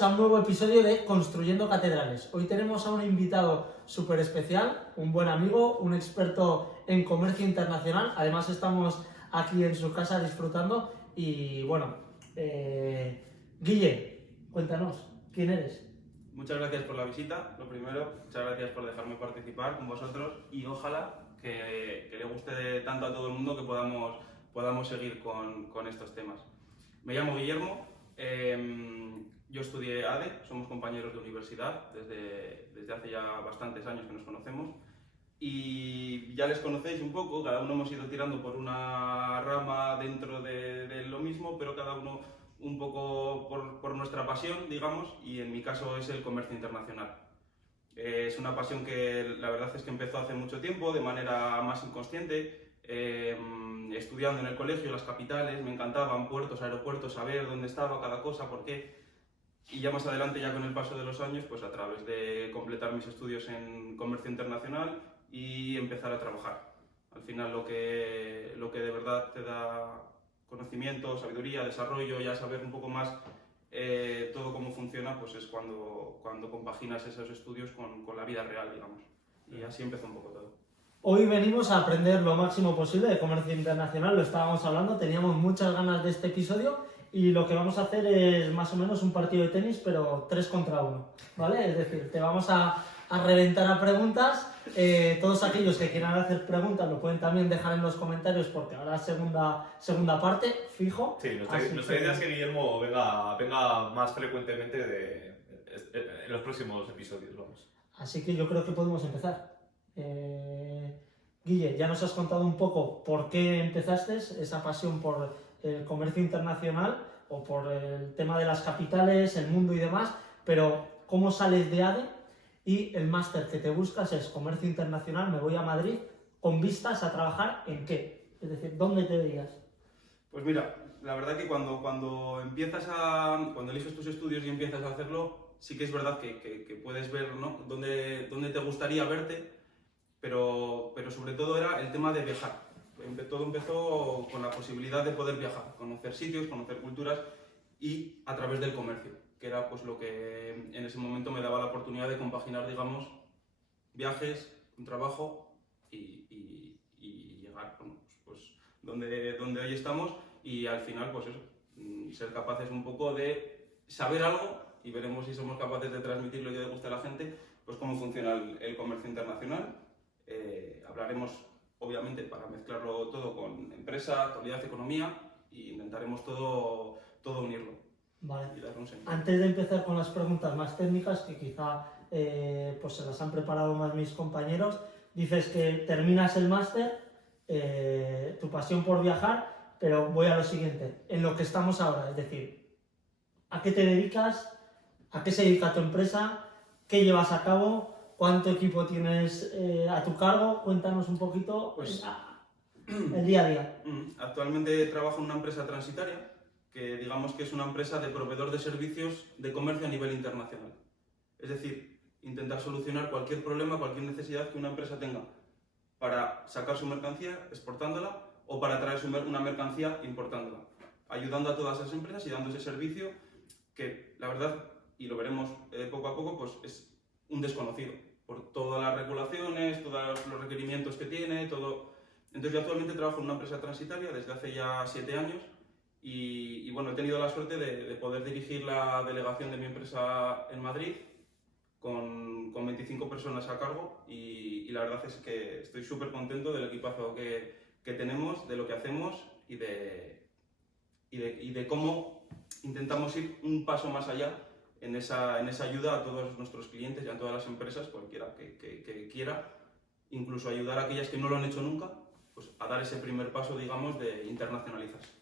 bienvenidos a un nuevo episodio de Construyendo Catedrales. Hoy tenemos a un invitado súper especial, un buen amigo, un experto en comercio internacional. Además estamos aquí en su casa disfrutando y bueno, Guille, cuéntanos, ¿quién eres? Muchas gracias por la visita, lo primero, muchas gracias por dejarme participar con vosotros y ojalá que le guste tanto a todo el mundo que podamos seguir con estos temas. Me llamo Guillermo, yo estudié ADE, somos compañeros de universidad desde hace ya bastantes años que nos conocemos y ya les conocéis un poco, cada uno hemos ido tirando por una rama dentro de lo mismo, pero cada uno un poco por nuestra pasión, digamos, y en mi caso es el comercio internacional. Es una pasión que la verdad es que empezó hace mucho tiempo, de manera más inconsciente, estudiando en el colegio, las capitales, me encantaban puertos, aeropuertos, saber dónde estaba cada cosa, por qué. Y ya más adelante, ya con el paso de los años, pues a través de completar mis estudios en comercio internacional y empezar a trabajar. Al final lo que de verdad te da conocimiento, sabiduría, desarrollo, ya saber un poco más todo cómo funciona, pues es cuando compaginas esos estudios con la vida real, digamos. Y así empezó un poco todo. Hoy venimos a aprender lo máximo posible de comercio internacional, lo estábamos hablando, teníamos muchas ganas de este episodio y lo que vamos a hacer es más o menos un partido de tenis, pero 3 contra 1, ¿vale? Es decir, te vamos a reventar a preguntas. Todos aquellos que quieran hacer preguntas lo pueden también dejar en los comentarios porque habrá segunda parte, fijo. Sí, nuestra idea es que Guillermo venga más frecuentemente en los próximos episodios, vamos. Así que yo creo que podemos empezar. Guille, ya nos has contado un poco por qué empezaste esa pasión por el comercio internacional o por el tema de las capitales, el mundo y demás, pero ¿cómo sales de ADE? Y el máster que te buscas es comercio internacional, me voy a Madrid, con vistas a trabajar en qué, es decir, ¿dónde te veías? Pues mira, la verdad que cuando eliges tus estudios y empiezas a hacerlo, sí que es verdad que puedes ver, ¿no?, dónde te gustaría verte, pero sobre todo era el tema de viajar. Todo empezó con la posibilidad de poder viajar, conocer sitios, conocer culturas y a través del comercio, que era pues lo que en ese momento me daba la oportunidad de compaginar, digamos, viajes, un trabajo y llegar, bueno, pues donde hoy estamos y al final pues eso, ser capaces un poco de saber algo y veremos si somos capaces de transmitirlo y que le guste a la gente, pues cómo funciona el comercio internacional. Hablaremos obviamente para mezclarlo todo con empresa, actualidad, economía e intentaremos todo unirlo. Vale. Y darle un sentido. Antes de empezar con las preguntas más técnicas, que quizá pues se las han preparado más mis compañeros, dices que terminas el máster, tu pasión por viajar, pero voy a lo siguiente, en lo que estamos ahora, es decir, ¿a qué te dedicas? ¿A qué se dedica tu empresa? ¿Qué llevas a cabo? ¿Cuánto equipo tienes a tu cargo? Cuéntanos un poquito Pues, el día a día. Actualmente trabajo en una empresa transitaria, que digamos que es una empresa de proveedor de servicios de comercio a nivel internacional. Es decir, intentar solucionar cualquier problema, cualquier necesidad que una empresa tenga para sacar su mercancía exportándola o para traer una mercancía importándola, ayudando a todas esas empresas y dando ese servicio que la verdad, y lo veremos poco a poco, pues es un desconocido por todas las regulaciones, todos los requerimientos que tiene, todo. Entonces yo actualmente trabajo en una empresa transitaria desde hace ya 7 años y bueno, he tenido la suerte de poder dirigir la delegación de mi empresa en Madrid con 25 personas a cargo y la verdad es que estoy súper contento del equipazo que tenemos, de lo que hacemos y de cómo intentamos ir un paso más allá en esa ayuda a todos nuestros clientes y a todas las empresas, cualquiera que quiera, incluso ayudar a aquellas que no lo han hecho nunca, pues a dar ese primer paso, digamos, de internacionalizarse.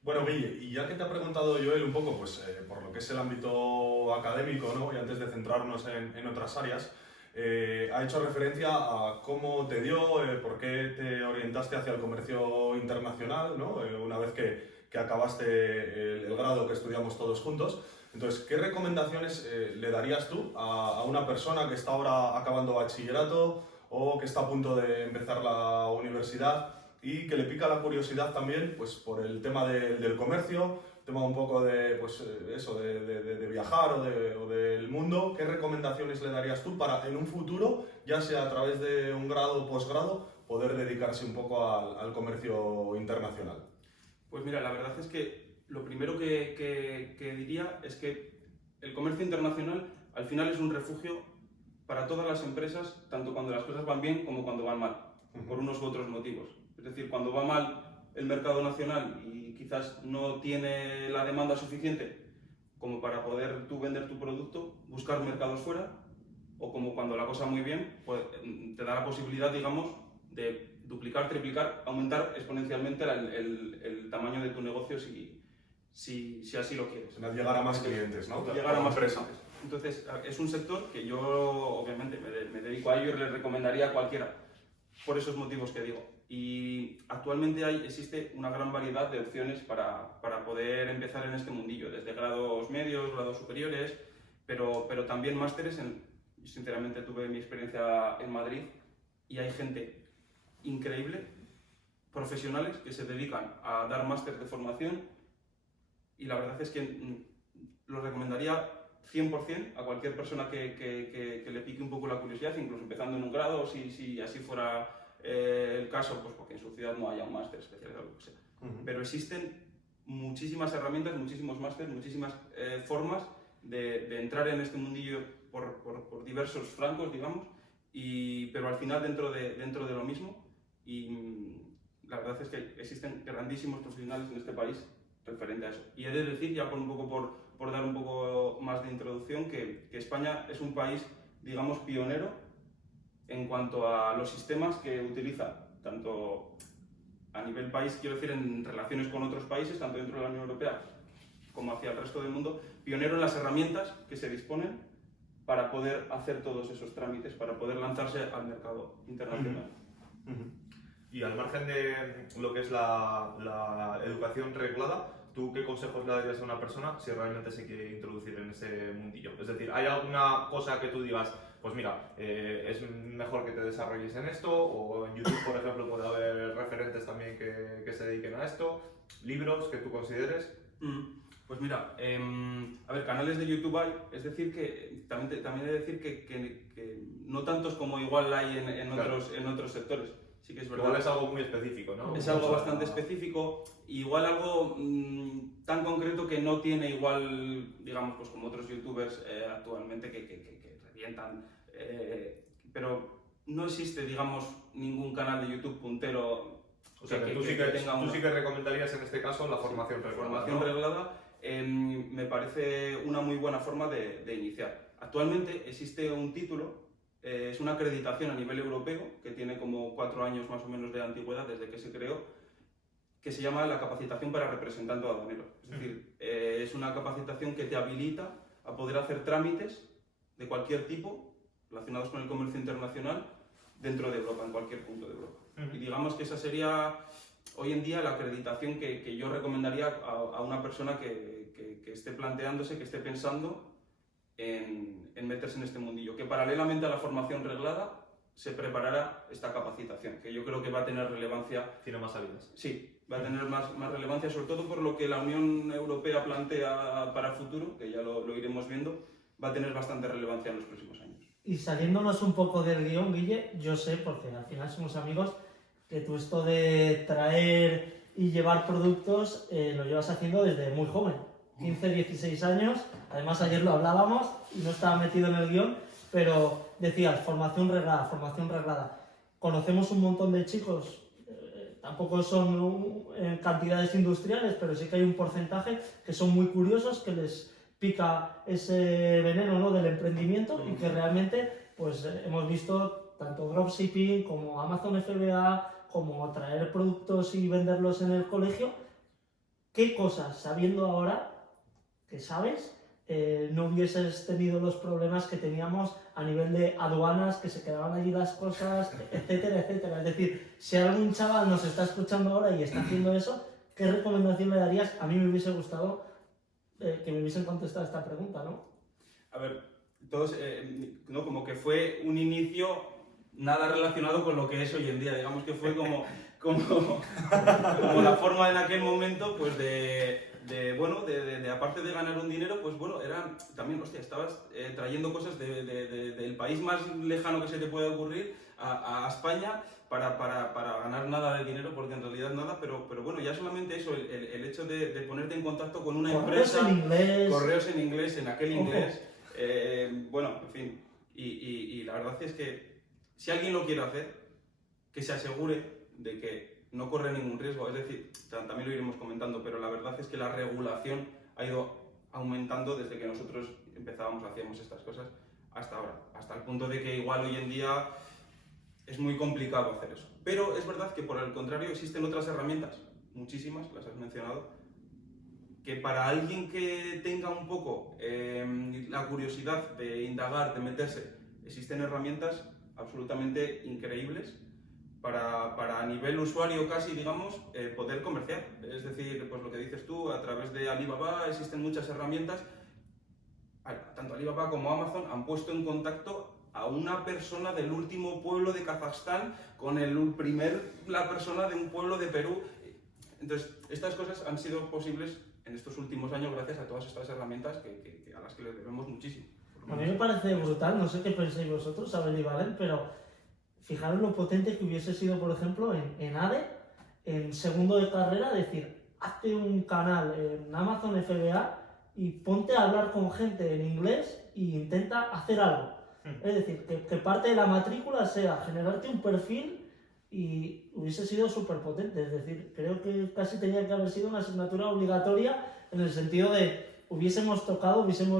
Bueno, Guille, y ya que te ha preguntado Joel un poco pues, por lo que es el ámbito académico, ¿no?, y antes de centrarnos en otras áreas, ha hecho referencia a cómo te dio, por qué te orientaste hacia el comercio internacional, ¿no?, una vez que acabaste el grado que estudiamos todos juntos. Entonces, ¿qué recomendaciones le darías tú a una persona que está ahora acabando bachillerato o que está a punto de empezar la universidad y que le pica la curiosidad también pues, por el tema del comercio, tema un poco de, pues, eso, de viajar o del mundo, ¿qué recomendaciones le darías tú para en un futuro, ya sea a través de un grado o posgrado, poder dedicarse un poco al comercio internacional? Pues mira, la verdad es que lo primero que diría es que el comercio internacional al final es un refugio para todas las empresas, tanto cuando las cosas van bien como cuando van mal, por unos u otros motivos. Es decir, cuando va mal el mercado nacional y quizás no tiene la demanda suficiente como para poder tú vender tu producto, buscar mercados fuera, o como cuando la cosa muy bien, pues te da la posibilidad, digamos, de duplicar, triplicar, aumentar exponencialmente el tamaño de tu negocio si así lo quieres. Llegar a más clientes, ¿no? Llegar a más empresas. clientes. Entonces, es un sector que yo, obviamente, me dedico a ello y le recomendaría a cualquiera, por esos motivos que digo. Y actualmente existe una gran variedad de opciones para poder empezar en este mundillo, desde grados medios, grados superiores, pero también másteres. Sinceramente tuve mi experiencia en Madrid y hay gente increíble, profesionales que se dedican a dar máster de formación, y la verdad es que lo recomendaría 100% a cualquier persona que le pique un poco la curiosidad, incluso empezando en un grado, si así fuera el caso, pues porque en su ciudad no haya un máster especializado o lo que sea. Pero existen muchísimas herramientas, muchísimos másteres, muchísimas formas de entrar en este mundillo por diversos flancos, digamos, pero al final dentro de lo mismo. Y la verdad es que existen grandísimos profesionales en este país referente a eso. Y he de decir, ya por un poco por dar un poco más de introducción, que España es un país, digamos, pionero en cuanto a los sistemas que utiliza, tanto a nivel país, quiero decir, en relaciones con otros países, tanto dentro de la Unión Europea como hacia el resto del mundo, pionero en las herramientas que se disponen para poder hacer todos esos trámites, para poder lanzarse al mercado internacional. Y al margen de lo que es la educación reglada, ¿tú qué consejos le darías a una persona si realmente se quiere introducir en ese mundillo? Es decir, ¿hay alguna cosa que tú digas, pues mira, es mejor que te desarrolles en esto, o en YouTube, por ejemplo, puede haber referentes también que se dediquen a esto, libros que tú consideres? Pues mira, a ver, canales de YouTube hay, es decir, que también he de decir que no tantos como igual hay en otros sectores. Sí que es verdad. Igual es algo muy específico, ¿no? Es algo bastante específico, igual algo tan concreto que no tiene igual, digamos, pues como otros youtubers actualmente que revientan, pero no existe, digamos, ningún canal de YouTube puntero. O sea, que tú sí que recomendarías en este caso la formación reglada. Formación reglada me parece una muy buena forma de iniciar. Actualmente existe un título. Es una acreditación a nivel europeo que tiene como 4 años más o menos de antigüedad desde que se creó, que se llama la capacitación para representante aduanero. Es decir, es una capacitación que te habilita a poder hacer trámites de cualquier tipo relacionados con el comercio internacional dentro de Europa, en cualquier punto de Europa. Y digamos que esa sería hoy en día la acreditación que yo recomendaría a una persona que esté planteándose, que esté pensando en meterse en este mundillo, que paralelamente a la formación reglada se preparará esta capacitación, que yo creo que va a tener relevancia. Tiene más salidas. Sí, va a tener más relevancia, sobre todo por lo que la Unión Europea plantea para el futuro, que ya lo iremos viendo, va a tener bastante relevancia en los próximos años. Y saliéndonos un poco del guión, Guille, yo sé, porque al final somos amigos, que tú esto de traer y llevar productos lo llevas haciendo desde muy joven. 15, 16 años, además ayer lo hablábamos y no estaba metido en el guión, pero decías, formación reglada. Conocemos un montón de chicos, tampoco son en cantidades industriales, pero sí que hay un porcentaje que son muy curiosos, que les pica ese veneno, ¿no?, del emprendimiento y que realmente pues hemos visto tanto dropshipping como Amazon FBA, como traer productos y venderlos en el colegio. ¿Qué cosas, sabiendo ahora que sabes, no hubieses tenido los problemas que teníamos a nivel de aduanas, que se quedaban allí las cosas, etcétera, etcétera? Es decir, si algún chaval nos está escuchando ahora y está haciendo eso, ¿qué recomendación le darías? A mí me hubiese gustado que me hubiesen contestado esta pregunta, ¿no? A ver, todos, ¿no? Como que fue un inicio nada relacionado con lo que es hoy en día, digamos que fue como la forma en aquel momento pues de bueno, aparte de ganar un dinero, pues bueno, era también, hostia, estabas trayendo cosas del país más lejano que se te puede ocurrir a España para ganar nada de dinero, porque en realidad nada, pero bueno, ya solamente eso, el hecho de ponerte en contacto con una empresa, correos en inglés, en aquel inglés, bueno, en fin, y la verdad es que si alguien lo quiere hacer, que se asegure de que no corre ningún riesgo, es decir, también lo iremos comentando, pero la verdad es que la regulación ha ido aumentando desde que nosotros hacíamos estas cosas hasta ahora, hasta el punto de que igual hoy en día es muy complicado hacer eso. Pero es verdad que por el contrario existen otras herramientas, muchísimas, las has mencionado, que para alguien que tenga un poco la curiosidad de indagar, de meterse, existen herramientas absolutamente increíbles para a nivel usuario casi, digamos, poder comerciar. Es decir, pues lo que dices tú, a través de Alibaba existen muchas herramientas. Tanto Alibaba como Amazon han puesto en contacto a una persona del último pueblo de Kazajstán con la persona de un pueblo de Perú. Entonces, estas cosas han sido posibles en estos últimos años gracias a todas estas herramientas a las que les debemos muchísimo. A mí me parece brutal, no sé qué pensáis vosotros, Abel y Valen, pero fijaros lo potente que hubiese sido, por ejemplo, en ADE, en segundo de carrera, decir, hazte un canal en Amazon FBA y ponte a hablar con gente en inglés e intenta hacer algo. Es decir, que parte de la matrícula sea generarte un perfil y hubiese sido súper potente. Es decir, creo que casi tenía que haber sido una asignatura obligatoria en el sentido de hubiésemos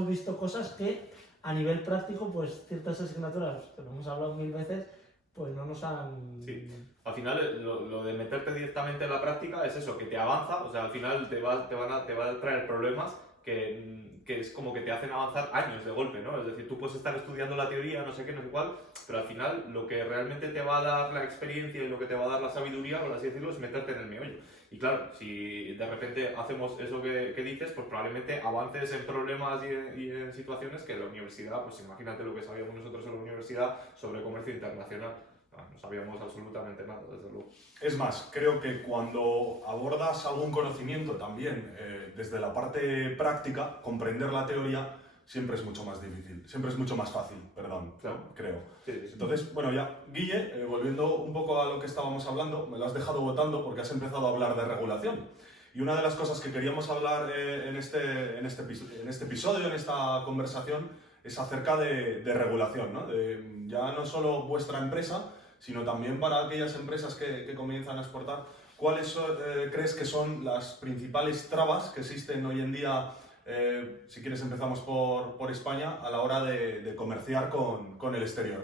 visto cosas que a nivel práctico, pues ciertas asignaturas, que lo hemos hablado 1000 veces, pues no nos han... Sí, al final lo de meterte directamente en la práctica es eso, que te avanza, o sea, al final te va a traer problemas que es como que te hacen avanzar años de golpe, ¿no? Es decir, tú puedes estar estudiando la teoría, no sé qué, no sé cuál, pero al final lo que realmente te va a dar la experiencia y lo que te va a dar la sabiduría, por así decirlo, es meterte en el meollo. Y claro, si de repente hacemos eso que dices, pues probablemente avances en problemas y en situaciones que la universidad, pues imagínate lo que sabíamos nosotros en la universidad sobre comercio internacional. No sabíamos absolutamente nada, desde luego. Es más, creo que cuando abordas algún conocimiento también desde la parte práctica, comprender la teoría siempre es mucho más difícil, siempre es mucho más fácil, perdón, Claro. creo. Sí. Entonces, bueno, ya, Guille, volviendo un poco a lo que estábamos hablando, me lo has dejado votando porque has empezado a hablar de regulación. Y una de las cosas que queríamos hablar en este episodio, en esta conversación, es acerca de regulación, ¿no? Ya no solo vuestra empresa, sino también para aquellas empresas que comienzan a exportar. ¿Cuáles crees que son las principales trabas que existen hoy en día, si quieres empezamos por España, a la hora de comerciar con el exterior?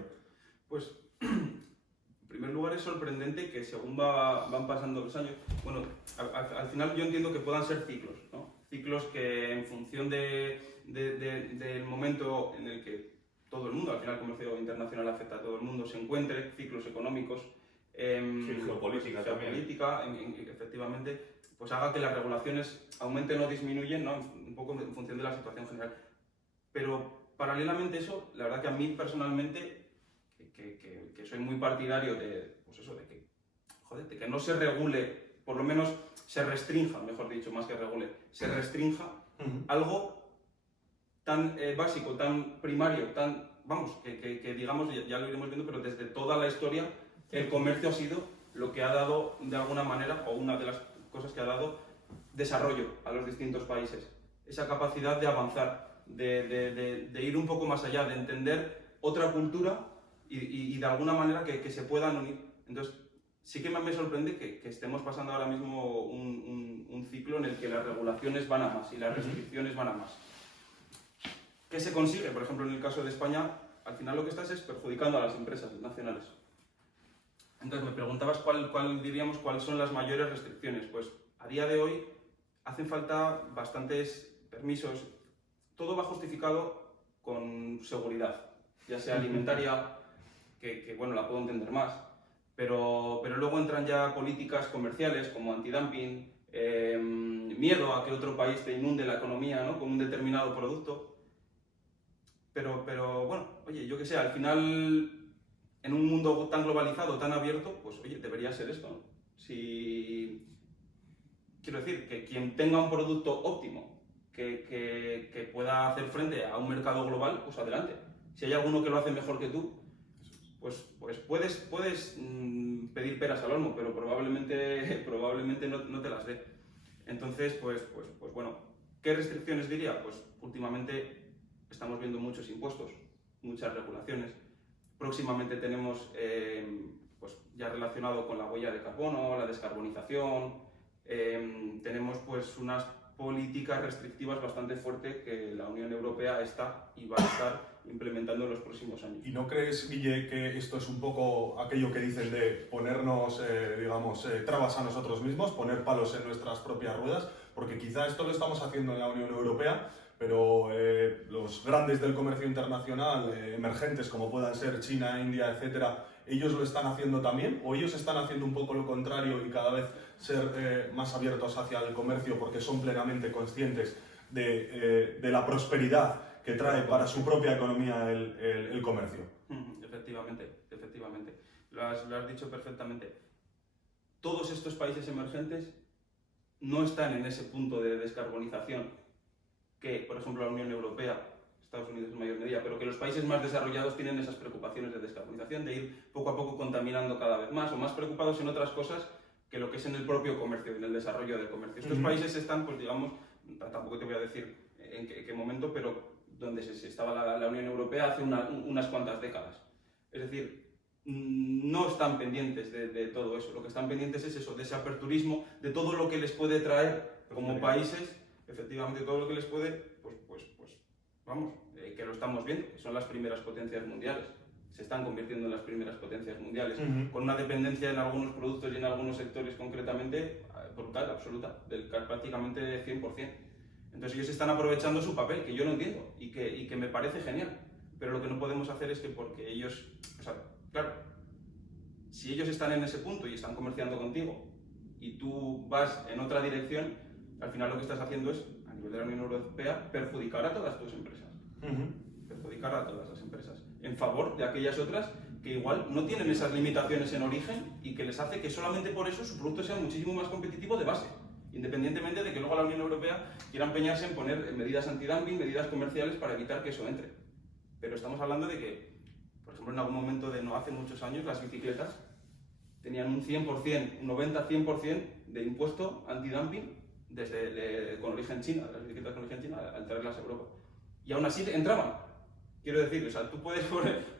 Pues, en primer lugar, es sorprendente que según van pasando los años, bueno, al final yo entiendo que puedan ser ciclos, ¿no? Ciclos que en función del momento en el que todo el mundo, al final el comercio internacional afecta a todo el mundo, se encuentre, ciclos económicos, geopolítica pues, también. Efectivamente, pues haga que las regulaciones aumenten o disminuyen, ¿no? Un poco en función de la situación general. Pero paralelamente a eso, la verdad que a mí personalmente, que soy muy partidario pues eso, de que no se regule, por lo menos se restrinja, mejor dicho, más que regule, se restrinja algo tan básico, tan primario, que digamos, ya lo iremos viendo, pero desde toda la historia el comercio ha sido lo que ha dado de alguna manera, o una de las cosas que ha dado desarrollo a los distintos países. Esa capacidad de avanzar, de ir un poco más allá, de entender otra cultura y de alguna manera que se puedan unir. Entonces, sí que me sorprende que estemos pasando ahora mismo un ciclo en el que las regulaciones van a más y las restricciones van a más. ¿Qué se consigue? Por ejemplo, en el caso de España, al final lo que estás es perjudicando a las empresas nacionales. Entonces, me preguntabas cuáles son las mayores restricciones. Pues a día de hoy hacen falta bastantes permisos. Todo va justificado con seguridad, ya sea alimentaria, que bueno, la puedo entender más, pero luego entran ya políticas comerciales como antidumping, miedo a que otro país te inunde la economía, ¿no?, con un determinado producto. Pero bueno, oye, yo que sé, al final, en un mundo tan globalizado, tan abierto, pues oye, debería ser esto, ¿no? Si quiero decir, que quien tenga un producto óptimo, que pueda hacer frente a un mercado global, pues adelante. Si hay alguno que lo hace mejor que tú, pues puedes pedir peras al olmo, pero probablemente no te las dé. Entonces, pues bueno, ¿qué restricciones diría? Pues últimamente estamos viendo muchos impuestos, muchas regulaciones. Próximamente tenemos, pues ya relacionado con la huella de carbono, la descarbonización, tenemos pues unas políticas restrictivas bastante fuertes que la Unión Europea está y va a estar implementando en los próximos años. ¿Y no crees, Guille, que esto es un poco aquello que dicen de ponernos, trabas a nosotros mismos, poner palos en nuestras propias ruedas? Porque quizá esto lo estamos haciendo en la Unión Europea, pero los grandes del comercio internacional, emergentes como puedan ser China, India, etcétera, ¿ellos lo están haciendo también? ¿O ellos están haciendo un poco lo contrario y cada vez ser más abiertos hacia el comercio porque son plenamente conscientes de la prosperidad que trae para su propia economía el comercio? Efectivamente. Lo has dicho perfectamente. Todos estos países emergentes no están en ese punto de descarbonización que, por ejemplo, la Unión Europea, Estados Unidos en mayor medida, pero que los países más desarrollados tienen esas preocupaciones de descarbonización, de ir poco a poco contaminando cada vez más, o más preocupados en otras cosas que lo que es en el propio comercio, en el desarrollo del comercio. Estos países están, pues digamos, tampoco te voy a decir en qué momento, pero donde se estaba la Unión Europea hace unas cuantas décadas. Es decir, no están pendientes de todo eso. Lo que están pendientes es eso, de ese aperturismo, de todo lo que les puede traer como países, efectivamente, todo lo que les puede, vamos, que lo estamos viendo, que son las primeras potencias mundiales. Se están convirtiendo en las primeras potencias mundiales, con una dependencia en algunos productos y en algunos sectores concretamente brutal, absoluta, del prácticamente 100%. Entonces ellos están aprovechando su papel, que yo no entiendo y que me parece genial, pero lo que no podemos hacer es que porque ellos, o sea, claro, si ellos están en ese punto y están comerciando contigo y tú vas en otra dirección, al final lo que estás haciendo es, a nivel de la Unión Europea, perjudicar a todas tus empresas, perjudicar a todas las empresas, en favor de aquellas otras que igual no tienen esas limitaciones en origen y que les hace que solamente por eso su producto sea muchísimo más competitivo de base. Independientemente de que luego la Unión Europea quiera empeñarse en poner medidas antidumping, medidas comerciales para evitar que eso entre. Pero estamos hablando de que, por ejemplo, en algún momento de no hace muchos años, las bicicletas tenían un 100%, un 90-100% de impuesto antidumping con origen china, las bicicletas con origen china, al traerlas a Europa. Y aún así entraban. Quiero decir, o sea, tú puedes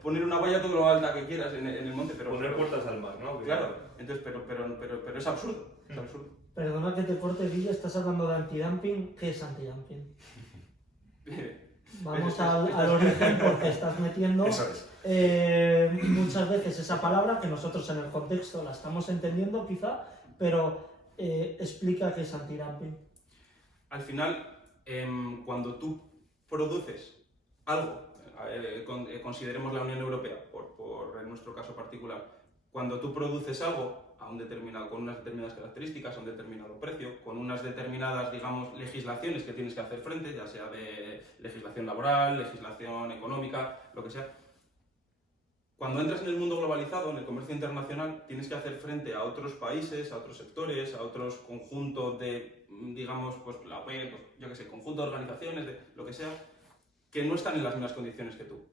poner una valla todo lo alta que quieras en el monte, pero... Poner puertas al mar, ¿no? Claro, entonces, pero es absurdo, es absurdo. Perdona que te corte, Guille, estás hablando de antidumping. ¿Qué es antidumping? Vamos al origen porque estás metiendo muchas veces esa palabra que nosotros en el contexto la estamos entendiendo quizá, pero explica qué es antidumping. Al final, cuando tú produces algo, consideremos la Unión Europea, por en nuestro caso particular, cuando tú produces algo con unas determinadas características, a un determinado precio, con unas determinadas, digamos, legislaciones que tienes que hacer frente, ya sea de legislación laboral, legislación económica, lo que sea. Cuando entras en el mundo globalizado, en el comercio internacional, tienes que hacer frente a otros países, a otros sectores, a otros conjuntos de, digamos, pues la UE, pues, yo qué sé, conjunto de organizaciones, de lo que sea, que no están en las mismas condiciones que tú.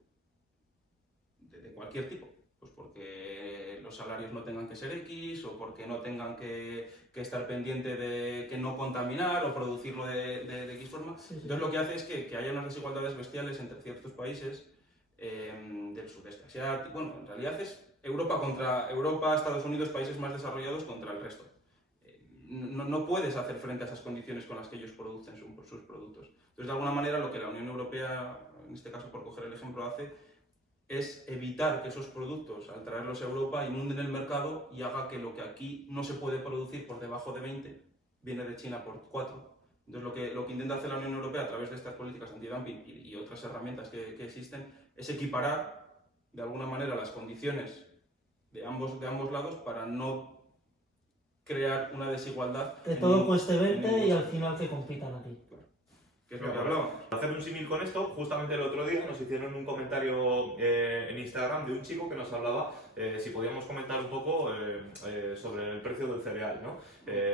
De cualquier tipo. Pues porque los salarios no tengan que ser X, o porque no tengan que estar pendiente de que no contaminar o producirlo de X forma. Sí, sí. Entonces lo que hace es que haya unas desigualdades bestiales entre ciertos países del sudeste asiático. Bueno, en realidad es Europa, Estados Unidos, países más desarrollados contra el resto. No puedes hacer frente a esas condiciones con las que ellos producen sus productos. Entonces, de alguna manera, lo que la Unión Europea, en este caso por coger el ejemplo, hace es evitar que esos productos, al traerlos a Europa, inunden el mercado y haga que lo que aquí no se puede producir por debajo de 20, viene de China por 4. Entonces, lo que intenta hacer la Unión Europea a través de estas políticas antidumping y otras herramientas que existen es equiparar, de alguna manera, las condiciones de ambos lados para no crear una desigualdad. Que todo cueste 20 y al final que compitan aquí. Que es lo que hablábamos. Para hacer un símil con esto, justamente el otro día nos hicieron un comentario en Instagram de un chico que nos hablaba si podíamos comentar un poco sobre el precio del cereal, ¿no?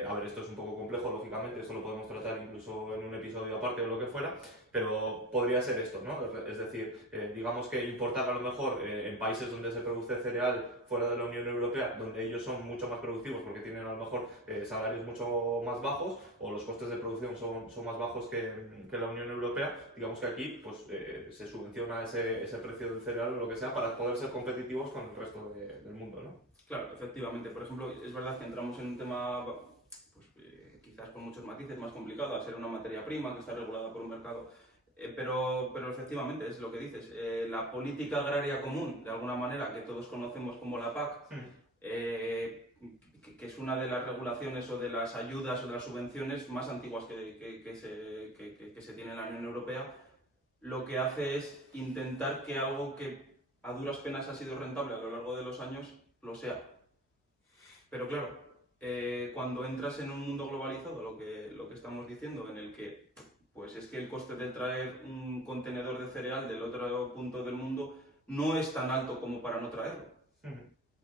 A ver, esto es un poco complejo, lógicamente, esto lo podemos tratar incluso en un episodio aparte o lo que fuera, pero podría ser esto, ¿no? Es decir, digamos que importar a lo mejor en países donde se produce cereal fuera de la Unión Europea, donde ellos son mucho más productivos porque tienen a lo mejor salarios mucho más bajos o los costes de producción son más bajos que la Unión Europea, digamos que aquí pues, se subvenciona ese precio del cereal o lo que sea para poder ser competitivos con el resto del mundo, ¿no? Claro, efectivamente. Por ejemplo, es verdad que entramos en un tema pues, quizás con muchos matices más complicado, al ser una materia prima que está regulada por un mercado. Pero efectivamente es lo que dices. La política agraria común, de alguna manera, que todos conocemos como la PAC, que es una de las regulaciones o de las ayudas o de las subvenciones más antiguas que se tiene en la Unión Europea, lo que hace es intentar que algo que a duras penas ha sido rentable a lo largo de los años lo sea. Pero claro, cuando entras en un mundo globalizado, lo que estamos diciendo, en el que pues es que el coste de traer un contenedor de cereal del otro punto del mundo no es tan alto como para no traerlo.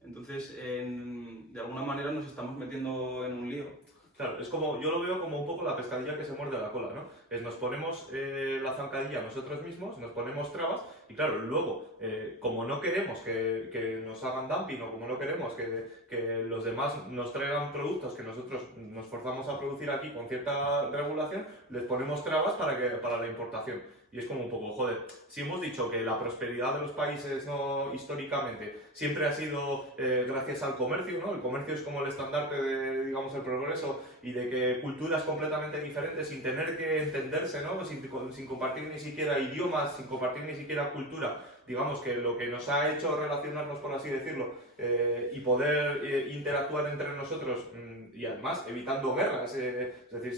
Entonces, de alguna manera nos estamos metiendo en un lío. Claro, es como, yo lo veo como un poco la pescadilla que se muerde la cola, ¿no? Nos ponemos la zancadilla nosotros mismos, nos ponemos trabas y claro, luego, como no queremos que nos hagan dumping o como no queremos que los demás nos traigan productos que nosotros nos forzamos a producir aquí con cierta regulación, les ponemos trabas para la importación. Y es como un poco, joder, si hemos dicho que la prosperidad de los países, ¿no?, históricamente siempre ha sido gracias al comercio, ¿no? El comercio es como el estandarte de, digamos, el progreso y de que culturas completamente diferentes, sin tener que entenderse, ¿no? Sin compartir ni siquiera idiomas, sin compartir ni siquiera cultura, digamos que lo que nos ha hecho relacionarnos, por así decirlo, y poder interactuar entre nosotros y además evitando guerras. Es decir,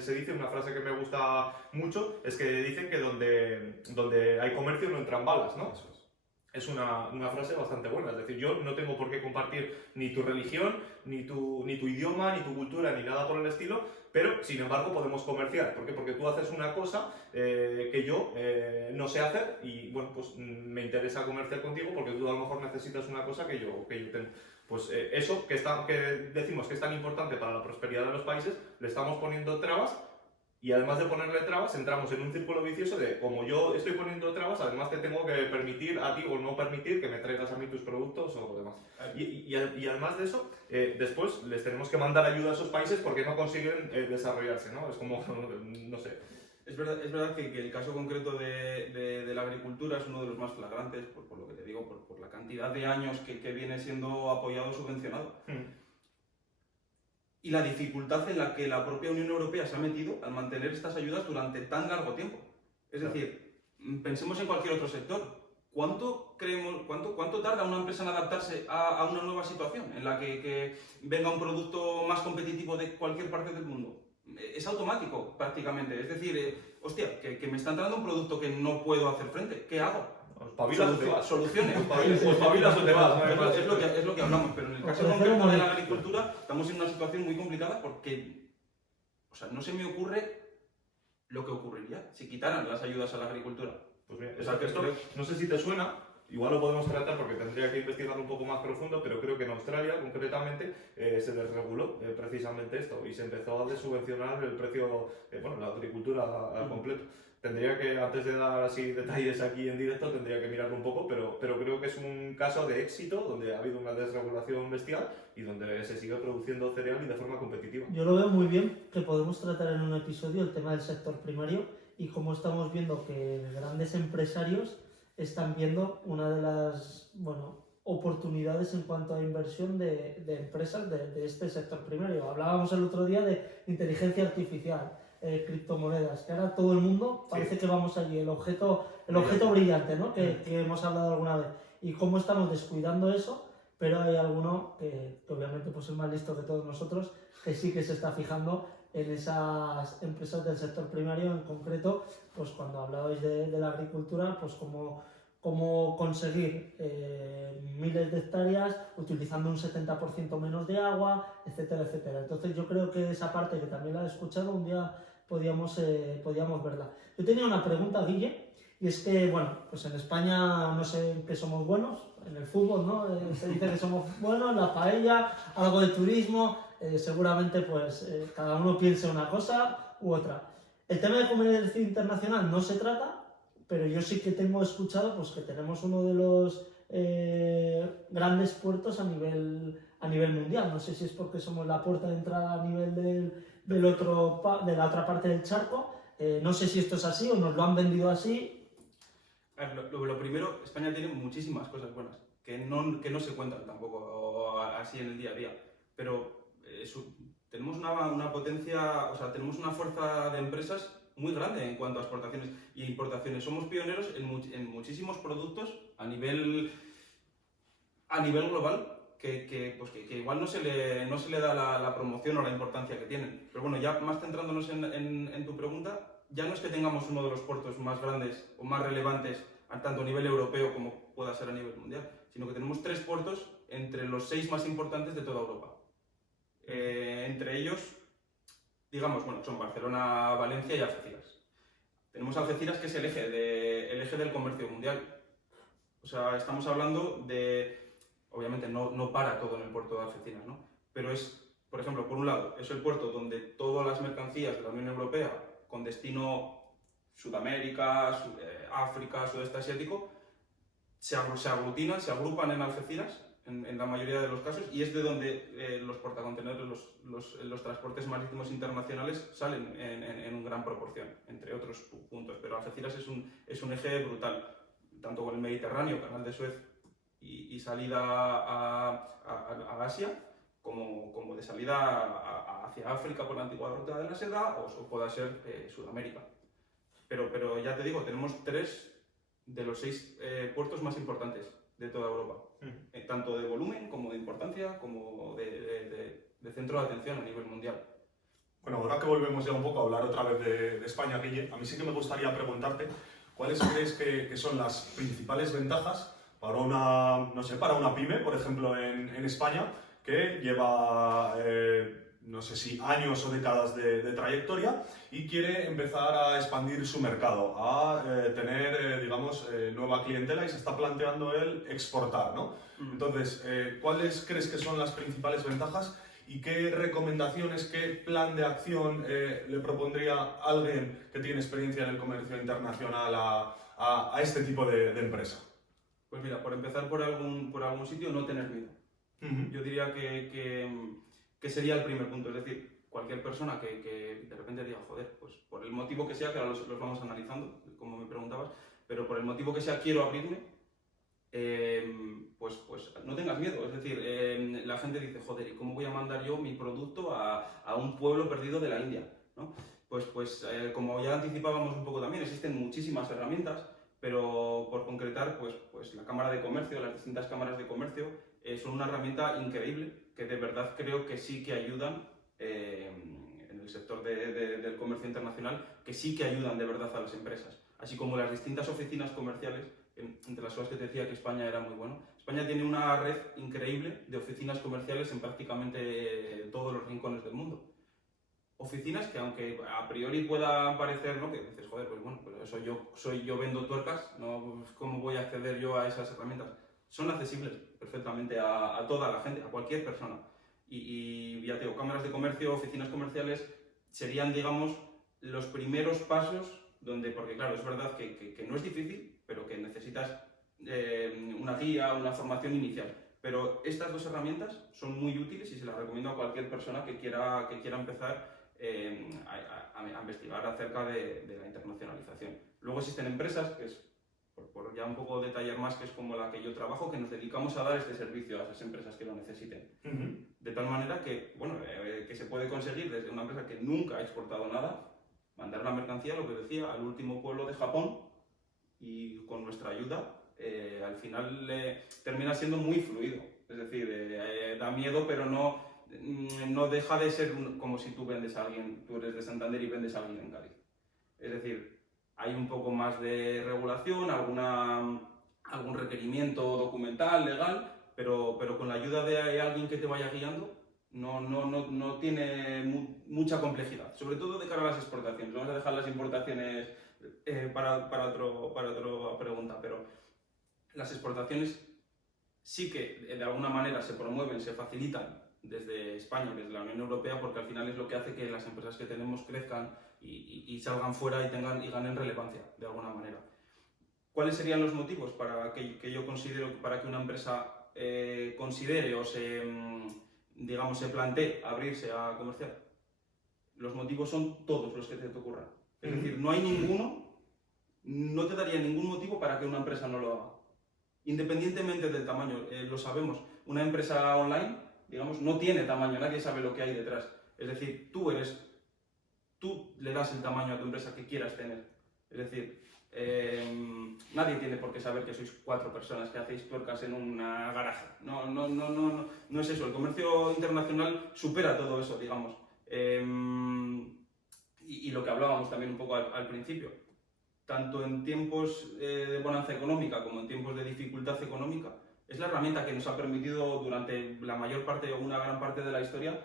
se dice una frase que me gusta mucho, es que dicen que donde hay comercio no entran balas, ¿no? Eso es. Es una frase bastante buena, es decir, yo no tengo por qué compartir ni tu religión, ni tu idioma, ni tu cultura, ni nada por el estilo, pero sin embargo podemos comerciar. ¿Por qué? Porque tú haces una cosa que yo no sé hacer y bueno, pues me interesa comerciar contigo porque tú a lo mejor necesitas una cosa que yo tengo. Pues eso que decimos que es tan importante para la prosperidad de los países, le estamos poniendo trabas. Y además de ponerle trabas, entramos en un círculo vicioso de, como yo estoy poniendo trabas, además te tengo que permitir a ti o no permitir que me traigas a mí tus productos o demás. Y además de eso, después les tenemos que mandar ayuda a esos países porque no consiguen desarrollarse, ¿no? Es como, no sé. Es verdad que el caso concreto de la agricultura es uno de los más flagrantes, por lo que te digo, por la cantidad de años que viene siendo apoyado o subvencionado. Y la dificultad en la que la propia Unión Europea se ha metido al mantener estas ayudas durante tan largo tiempo. Es decir, pensemos en cualquier otro sector. ¿Cuánto tarda una empresa en adaptarse a una nueva situación en la que venga un producto más competitivo de cualquier parte del mundo? Es automático prácticamente. Es decir, hostia, que me está entrando un producto que no puedo hacer frente. ¿Qué hago? Soluciones. Pues pabilas o te vas. Es lo que hablamos, pero en el caso concreto de la agricultura estamos en una situación muy complicada porque, o sea, no se me ocurre lo que ocurriría si quitaran las ayudas a la agricultura. Pues bien, esto no sé si te suena, igual lo podemos tratar porque tendría que investigar un poco más profundo, pero creo que en Australia concretamente se desreguló precisamente esto y se empezó a desubvencionar el precio, la agricultura al completo. Tendría que, antes de dar así detalles aquí en directo, tendría que mirarlo un poco, pero creo que es un caso de éxito donde ha habido una desregulación bestial y donde se sigue produciendo cereal y de forma competitiva. Yo lo veo muy bien que podemos tratar en un episodio el tema del sector primario y cómo estamos viendo que grandes empresarios están viendo una de las oportunidades en cuanto a inversión de empresas de este sector primario. Hablábamos el otro día de inteligencia artificial, criptomonedas, que ahora todo el mundo parece que vamos allí, el objeto brillante, ¿no? que hemos hablado alguna vez, y cómo estamos descuidando eso, pero hay alguno que obviamente pues es más listo que todos nosotros, que sí que se está fijando en esas empresas del sector primario, en concreto, pues cuando hablabais de la agricultura, pues cómo conseguir miles de hectáreas utilizando un 70% menos de agua, etcétera, etcétera. Entonces yo creo que esa parte, que también la he escuchado, un día podíamos verla. Yo tenía una pregunta, Guille, y es que, bueno, pues en España no sé en qué somos buenos, en el fútbol, ¿no? Se dice que somos buenos, la paella, algo de turismo, seguramente pues cada uno piense una cosa u otra. El tema de comercio internacional no se trata, pero yo sí que tengo escuchado pues, que tenemos uno de los grandes puertos a nivel mundial. No sé si es porque somos la puerta de entrada a nivel de la otra parte del charco. No sé si esto es así o nos lo han vendido así. A ver, lo primero, España tiene muchísimas cosas buenas que no se cuentan tampoco así en el día a día. Pero tenemos una potencia, o sea, tenemos una fuerza de empresas muy grande en cuanto a exportaciones y importaciones. Somos pioneros en muchísimos productos a nivel global que igual no se le da la promoción o la importancia que tienen. Pero bueno, ya más centrándonos en tu pregunta, ya no es que tengamos uno de los puertos más grandes o más relevantes, tanto a nivel europeo como pueda ser a nivel mundial, sino que tenemos 3 puertos entre los 6 más importantes de toda Europa. Entre ellos, digamos, bueno, son Barcelona, Valencia y Algeciras. Tenemos Algeciras, que es el eje del comercio mundial. O sea, estamos hablando de... Obviamente no para todo en el puerto de Algeciras, ¿no? Pero es, por ejemplo, por un lado, es el puerto donde todas las mercancías de la Unión Europea con destino Sudamérica, África, Sudeste Asiático, se aglutinan, se agrupan en Algeciras, en la mayoría de los casos, y es de donde los portacontenedores, los transportes marítimos internacionales salen en una gran proporción, entre otros puntos. Pero Algeciras es un eje brutal, tanto con el Mediterráneo, Canal de Suez y salida a Asia, como de salida hacia África por la antigua ruta de la seda, o pueda ser Sudamérica. Pero ya te digo, tenemos 3 de los 6 puertos más importantes de toda Europa, tanto de volumen como de importancia, como de centro de atención a nivel mundial. Bueno, ahora que volvemos ya un poco a hablar otra vez de España, Guille, a mí sí que me gustaría preguntarte cuáles crees que son las principales ventajas para una pyme, por ejemplo, en España, que lleva, no sé si años o décadas de trayectoria y quiere empezar a expandir su mercado, a tener, digamos, nueva clientela y se está planteando el exportar, ¿no? Entonces, ¿cuáles crees que son las principales ventajas y qué recomendaciones, qué plan de acción le propondría a alguien que tiene experiencia en el comercio internacional a este tipo de empresa? Pues mira, por empezar por algún sitio, no tener miedo. Yo diría que sería el primer punto, es decir, cualquier persona que de repente diga, joder, pues por el motivo que sea, que ahora los vamos analizando, como me preguntabas, pero por el motivo que sea quiero abrirme, pues no tengas miedo. Es decir, la gente dice, joder, ¿y cómo voy a mandar yo mi producto a un pueblo perdido de la India, ¿no? Pues como ya anticipábamos un poco también, existen muchísimas herramientas, pero por concretar, pues la Cámara de Comercio, las distintas cámaras de comercio, son una herramienta increíble que de verdad creo que sí que ayudan en el sector del comercio internacional, que sí que ayudan de verdad a las empresas. Así como las distintas oficinas comerciales, entre las cosas que te decía que España era muy bueno. España tiene una red increíble de oficinas comerciales en prácticamente todos los rincones del mundo. Oficinas que, aunque a priori pueda parecer, ¿no?, que dices, joder, pues bueno, pues eso yo vendo tuercas, ¿no? ¿Cómo voy a acceder yo a esas herramientas? Son accesibles perfectamente a toda la gente, a cualquier persona. Y ya te digo, cámaras de comercio, oficinas comerciales, serían, digamos, los primeros pasos donde, porque claro, es verdad que no es difícil, pero que necesitas una guía, una formación inicial. Pero estas 2 herramientas son muy útiles y se las recomiendo a cualquier persona que quiera empezar a investigar acerca de la internacionalización. Luego existen empresas, que es, por ya un poco detallar más, que es como la que yo trabajo, que nos dedicamos a dar este servicio a esas empresas que lo necesiten. De tal manera que, bueno, que se puede conseguir desde una empresa que nunca ha exportado nada, mandar la mercancía, lo que decía, al último pueblo de Japón, y con nuestra ayuda, al final termina siendo muy fluido. Es decir, da miedo, pero no deja de ser como si tú vendes a alguien, tú eres de Santander y vendes a alguien en Cádiz. Es decir, hay un poco más de regulación, algún requerimiento documental, legal, pero con la ayuda de alguien que te vaya guiando, no tiene mucha complejidad, sobre todo de cara a las exportaciones. Vamos a dejar las importaciones para otra pregunta, pero las exportaciones sí que de alguna manera se promueven, se facilitan desde España, desde la Unión Europea, porque al final es lo que hace que las empresas que tenemos crezcan y salgan fuera y ganen relevancia de alguna manera. ¿Cuáles serían los motivos para que yo considero para que una empresa considere o digamos, se plantee abrirse a comerciar? Los motivos son todos los que te ocurran. Es decir, no hay ninguno, no te daría ningún motivo para que una empresa no lo haga. Independientemente del tamaño, lo sabemos, una empresa online, digamos, no tiene tamaño, nadie sabe lo que hay detrás. Es decir, tú le das el tamaño a tu empresa que quieras tener. Es decir, nadie tiene por qué saber que sois 4 personas que hacéis tuercas en una garaje. No es eso. El comercio internacional supera todo eso, digamos. Y lo que hablábamos también un poco al principio. Tanto en tiempos de bonanza económica como en tiempos de dificultad económica, es la herramienta que nos ha permitido durante la mayor parte o una gran parte de la historia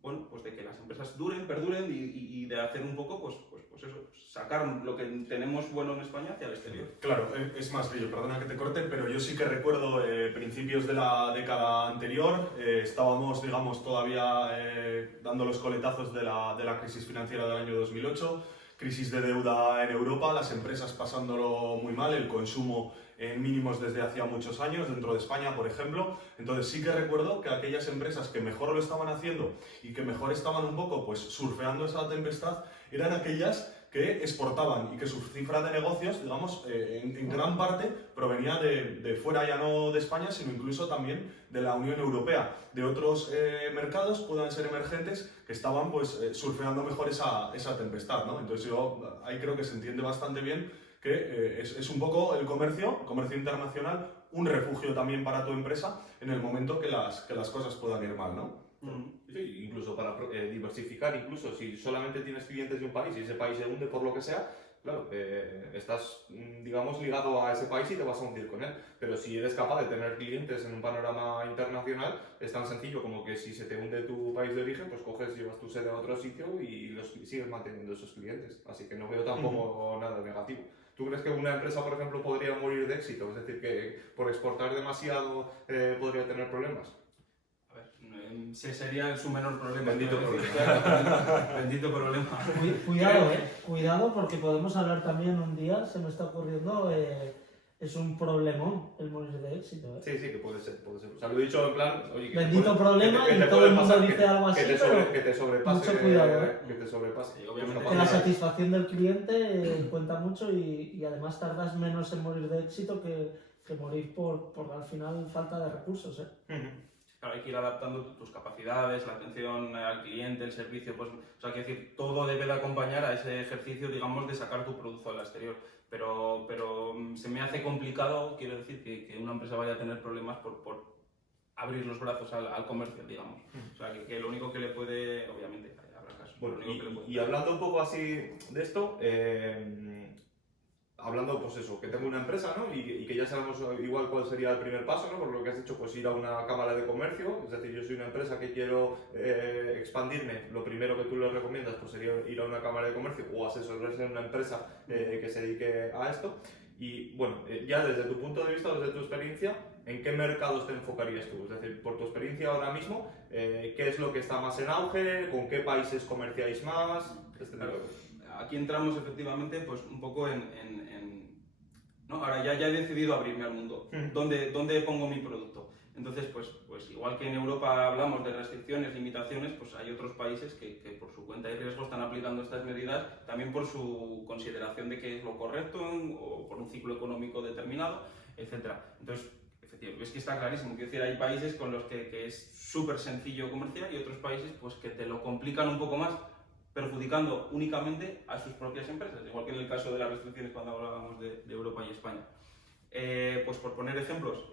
bueno, pues de que las empresas perduren y de hacer un poco, pues eso, sacar lo que tenemos bueno en España hacia el exterior. Claro, es más, Guillo, perdona que te corte, pero yo sí que recuerdo principios de la década anterior, estábamos, digamos, todavía dando los coletazos de la crisis financiera del año 2008, crisis de deuda en Europa, las empresas pasándolo muy mal, el consumo en mínimos desde hacía muchos años, dentro de España, por ejemplo. Entonces sí que recuerdo que aquellas empresas que mejor lo estaban haciendo y que mejor estaban un poco pues surfeando esa tempestad, eran aquellas que exportaban y que su cifra de negocios, digamos, en gran parte provenía de fuera, ya no de España, sino incluso también de la Unión Europea, de otros mercados, puedan ser emergentes, que estaban pues surfeando mejor esa tempestad, ¿no? Entonces yo ahí creo que se entiende bastante bien que es un poco el comercio internacional, un refugio también para tu empresa en el momento que las cosas puedan ir mal, ¿no? Sí, incluso para diversificar, incluso si solamente tienes clientes de un país y ese país se hunde por lo que sea, claro, estás, digamos, ligado a ese país y te vas a hundir con él. Pero si eres capaz de tener clientes en un panorama internacional, es tan sencillo como que si se te hunde tu país de origen, pues coges, llevas tu sede a otro sitio y sigues manteniendo esos clientes. Así que no veo tampoco nada negativo. ¿Tú crees que una empresa, por ejemplo, podría morir de éxito? Es decir, que por exportar demasiado podría tener problemas. A ver, ese sería su menor problema. Bendito problema. Bendito problema. Cuidado, cuidado, porque podemos hablar también un día, se me está ocurriendo, es un problemón el morir de éxito. Sí, que puede ser. O sea, lo he dicho en plan, oye, bendito problema y todo el mundo dice algo así, que te sobrepase, mucho cuidado, que te sobrepase. Sí, obviamente. que la satisfacción del cliente cuenta mucho y además tardas menos en morir de éxito que morir por al final falta de recursos. Claro, hay que ir adaptando tus capacidades, la atención al cliente, el servicio, pues, o sea, que decir, todo debe de acompañar a ese ejercicio, digamos, de sacar tu producto al exterior. Pero se me hace complicado, quiero decir, que una empresa vaya a tener problemas por abrir los brazos al comercio, digamos. O sea, que lo único que le puede, obviamente, habrá casos. Bueno, lo único que le puede y hablando un poco así de esto, hablando, pues eso, que tengo una empresa, ¿no? Y que ya sabemos igual cuál sería el primer paso, ¿no? Por lo que has dicho, pues ir a una cámara de comercio, es decir, yo soy una empresa que quiero expandirme, lo primero que tú les recomiendas pues sería ir a una cámara de comercio o asesorarse en una empresa que se dedique a esto. Y bueno, ya desde tu punto de vista, desde tu experiencia, ¿en qué mercados te enfocarías tú? Es decir, por tu experiencia ahora mismo, ¿qué es lo que está más en auge? ¿Con qué países comerciáis más? Aquí entramos efectivamente pues un poco ¿no? Ahora ya he decidido abrirme al mundo. ¿Dónde pongo mi producto? Entonces, pues igual que en Europa hablamos de restricciones, limitaciones, pues hay otros países que por su cuenta y riesgo están aplicando estas medidas, también por su consideración de que es lo correcto o por un ciclo económico determinado, etc. Entonces, efectivamente, es que está clarísimo. Quiero decir, hay países con los que es súper sencillo comerciar y otros países pues, que te lo complican un poco más, perjudicando únicamente a sus propias empresas, igual que en el caso de las restricciones cuando hablábamos de Europa y España. Pues por poner ejemplos,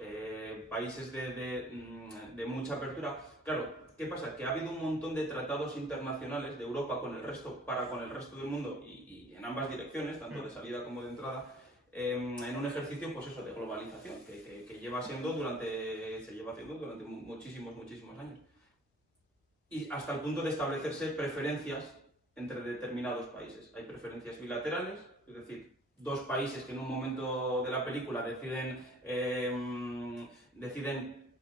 países de mucha apertura, claro, ¿qué pasa? Que ha habido un montón de tratados internacionales de Europa con el resto del mundo y en ambas direcciones, tanto de salida como de entrada, en un ejercicio pues eso, de globalización que se lleva haciendo durante muchísimos años. Y hasta el punto de establecerse preferencias entre determinados países. Hay preferencias bilaterales, es decir, dos países que en un momento de la película deciden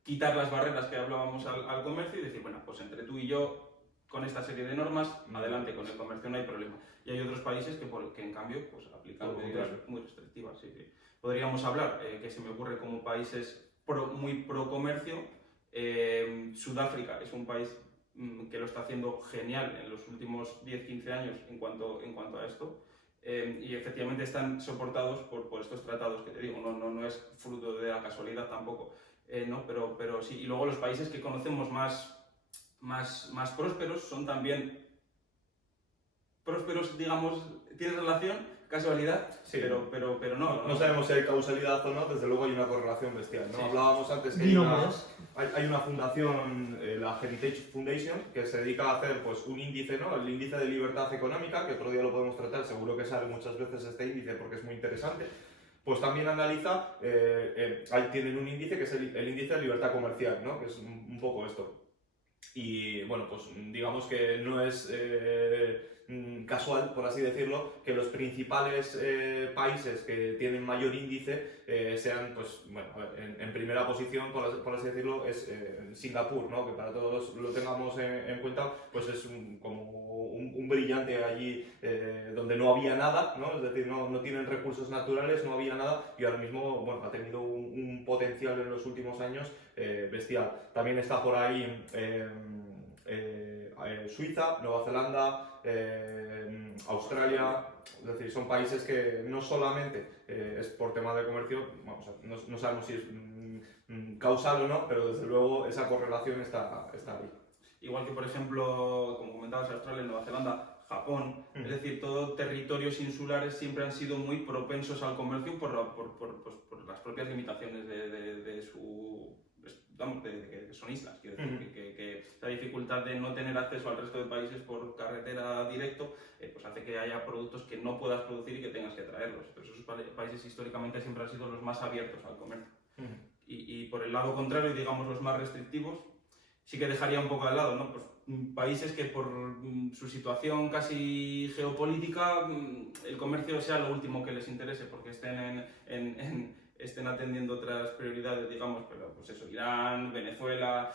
quitar las barreras que hablábamos al comercio y decir, bueno, pues entre tú y yo, con esta serie de normas, adelante, con el comercio no hay problema. Y hay otros países que en cambio, pues aplican medidas muy restrictivas. Sí, sí. Podríamos hablar, que se me ocurre como países muy pro comercio. Sudáfrica es un país que lo está haciendo genial en los últimos 10-15 años en cuanto a esto. Y efectivamente están soportados por estos tratados que te digo, no es fruto de la casualidad tampoco, ¿no? Pero sí. Y luego los países que conocemos más prósperos son también prósperos, digamos, ¿tiene relación? ¿Casualidad? Sí. Pero no. No sabemos si hay causalidad o no, desde luego hay una correlación bestial, ¿no? Sí. Hablábamos antes que hay una fundación, la Heritage Foundation, que se dedica a hacer pues, un índice, ¿no? El índice de libertad económica, que otro día lo podemos tratar, seguro que sale muchas veces este índice porque es muy interesante. Pues también analiza, ahí tienen un índice que es el índice de libertad comercial, ¿no? Que es un poco esto. Y bueno, pues digamos que no es casual, por así decirlo, que los principales países que tienen mayor índice sean, pues, bueno, en primera posición, por así decirlo, es Singapur, ¿no? Que para todos lo tengamos en cuenta, pues es como un brillante allí donde no había nada, ¿no? Es decir, no tienen recursos naturales, no había nada y ahora mismo, bueno, ha tenido un potencial en los últimos años bestial. También está por ahí Suiza, Nueva Zelanda, Australia, es decir, son países que no solamente es por tema de comercio, bueno, o sea, no sabemos si es causal o no, pero desde luego esa correlación está ahí. Igual que, por ejemplo, como comentabas, Australia, Nueva Zelanda, Japón, es decir, todos territorios insulares siempre han sido muy propensos al comercio por las propias limitaciones de su... Vamos, que son islas, quiero decir, que la dificultad de no tener acceso al resto de países por carretera directo pues hace que haya productos que no puedas producir y que tengas que traerlos. Pero esos países históricamente siempre han sido los más abiertos al comercio. Y por el lado contrario, digamos los más restrictivos, sí que dejaría un poco al lado, ¿no? Pues países que por su situación casi geopolítica el comercio sea lo último que les interese porque estén atendiendo otras prioridades, digamos, pero pues eso, Irán, Venezuela,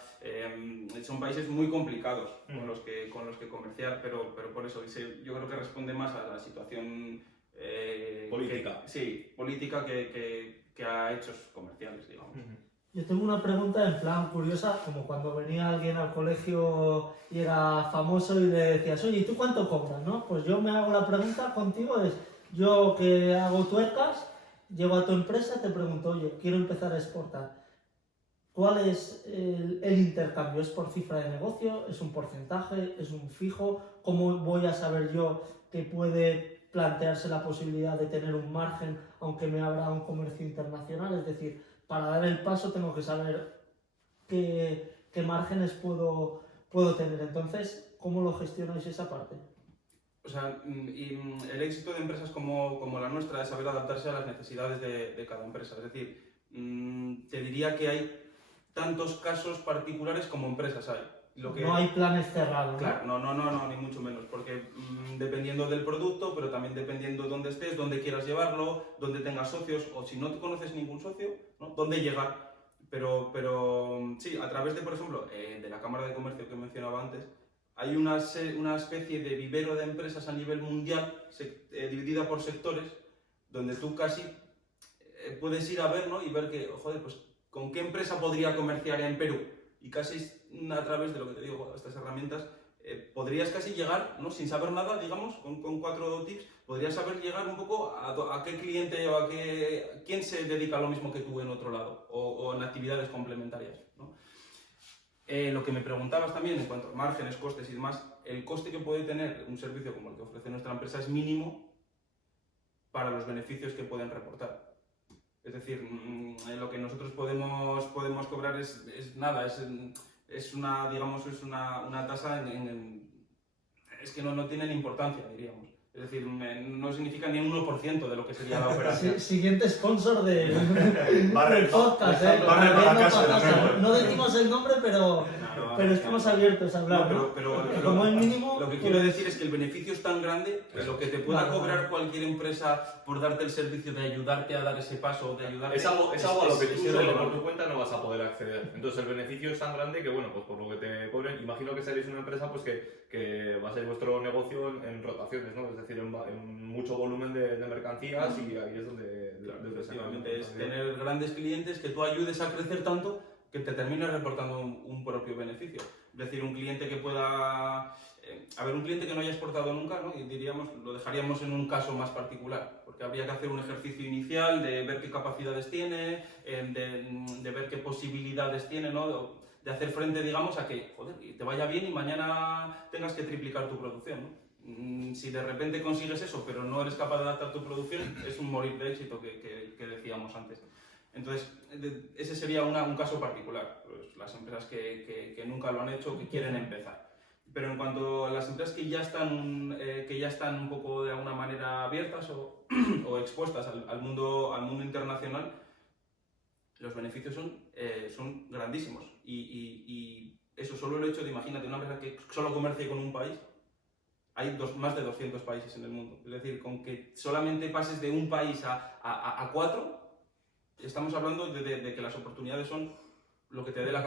son países muy complicados con los que comerciar, pero por eso yo creo que responde más a la situación política. Política que a hechos comerciales, digamos. Yo tengo una pregunta en plan curiosa, como cuando venía alguien al colegio y era famoso y le decías, oye, ¿y tú cuánto cobras, no? Pues yo me hago la pregunta contigo, es yo que hago tuercas, llego a tu empresa, te pregunto, oye, quiero empezar a exportar. ¿Cuál es el intercambio? ¿Es por cifra de negocio? ¿Es un porcentaje? ¿Es un fijo? ¿Cómo voy a saber yo que puede plantearse la posibilidad de tener un margen aunque me abra un comercio internacional? Es decir, para dar el paso tengo que saber qué márgenes puedo tener. Entonces, ¿cómo lo gestionáis esa parte? O sea, el éxito de empresas como la nuestra es saber adaptarse a las necesidades de cada empresa. Es decir, te diría que hay tantos casos particulares como empresas hay. No hay planes cerrados, ¿no? Claro, no, ni mucho menos, porque dependiendo del producto, pero también dependiendo dónde estés, dónde quieras llevarlo, dónde tengas socios, o si no conoces ningún socio, ¿no? Dónde llegar. Pero sí, a través de, por ejemplo, de la Cámara de Comercio que mencionaba antes, hay una especie de vivero de empresas a nivel mundial, dividida por sectores, donde tú casi puedes ir a ver, ¿no? Y ver que, joder, pues, ¿con qué empresa podría comerciar en Perú? Y casi a través de lo que te digo, estas herramientas, podrías casi llegar, ¿no? Sin saber nada, digamos, con 4 tips, podrías saber llegar un poco a qué cliente o quién se dedica a lo mismo que tú en otro lado, o en actividades complementarias, ¿no? Lo que me preguntabas también en cuanto a márgenes, costes y demás, el coste que puede tener un servicio como el que ofrece nuestra empresa es mínimo para los beneficios que pueden reportar. Es decir, lo que nosotros podemos cobrar es nada, es una, digamos, es una tasa es que no tiene ni importancia, diríamos. Es decir, no significa ni un 1% de lo que sería la operación. Siguiente sponsor del podcast. Barre para casa, No decimos el nombre, pero Pero estamos abiertos a hablar, ¿no? Que como el mínimo... Lo que quiero decir es que el beneficio es tan grande que lo que te pueda Vale, cobrar vale. cualquier empresa por darte el servicio de ayudarte a dar ese paso, de ayudarte... Es algo a lo que tú solo por irrelevante. tu cuenta no vas a poder acceder. Entonces el beneficio es tan grande que, bueno, pues por lo que te cobren, imagino que seréis una empresa pues que baséis vuestro negocio en rotaciones, ¿no? Es decir, en mucho volumen de mercancías y ahí es donde... Claro, donde sacas efectivamente, es mercancía. tener grandes clientes que tú ayudes a crecer tanto que te termine reportando un propio beneficio. Es decir, un cliente que pueda... a ver, un cliente que no haya exportado nunca, ¿no? Y diríamos, lo dejaríamos en un caso más particular, porque habría que hacer un ejercicio inicial de ver qué capacidades tiene, de ver qué posibilidades tiene, ¿no? De hacer frente, digamos, a que, joder, te vaya bien y mañana tengas que triplicar tu producción, ¿no? Si de repente consigues eso, pero no eres capaz de adaptar tu producción, es un morir de éxito que decíamos antes. Entonces, ese sería un caso particular, pues, las empresas que nunca lo han hecho, que quieren empezar. Pero en cuanto a las empresas que ya están un poco de alguna manera abiertas o expuestas al mundo internacional, los beneficios son grandísimos. Y eso, solo el hecho de, imagínate, una empresa que solo comercie con un país, hay más de 200 países en el mundo. Es decir, con que solamente pases de un país a 4, estamos hablando de que las oportunidades son lo que te dé la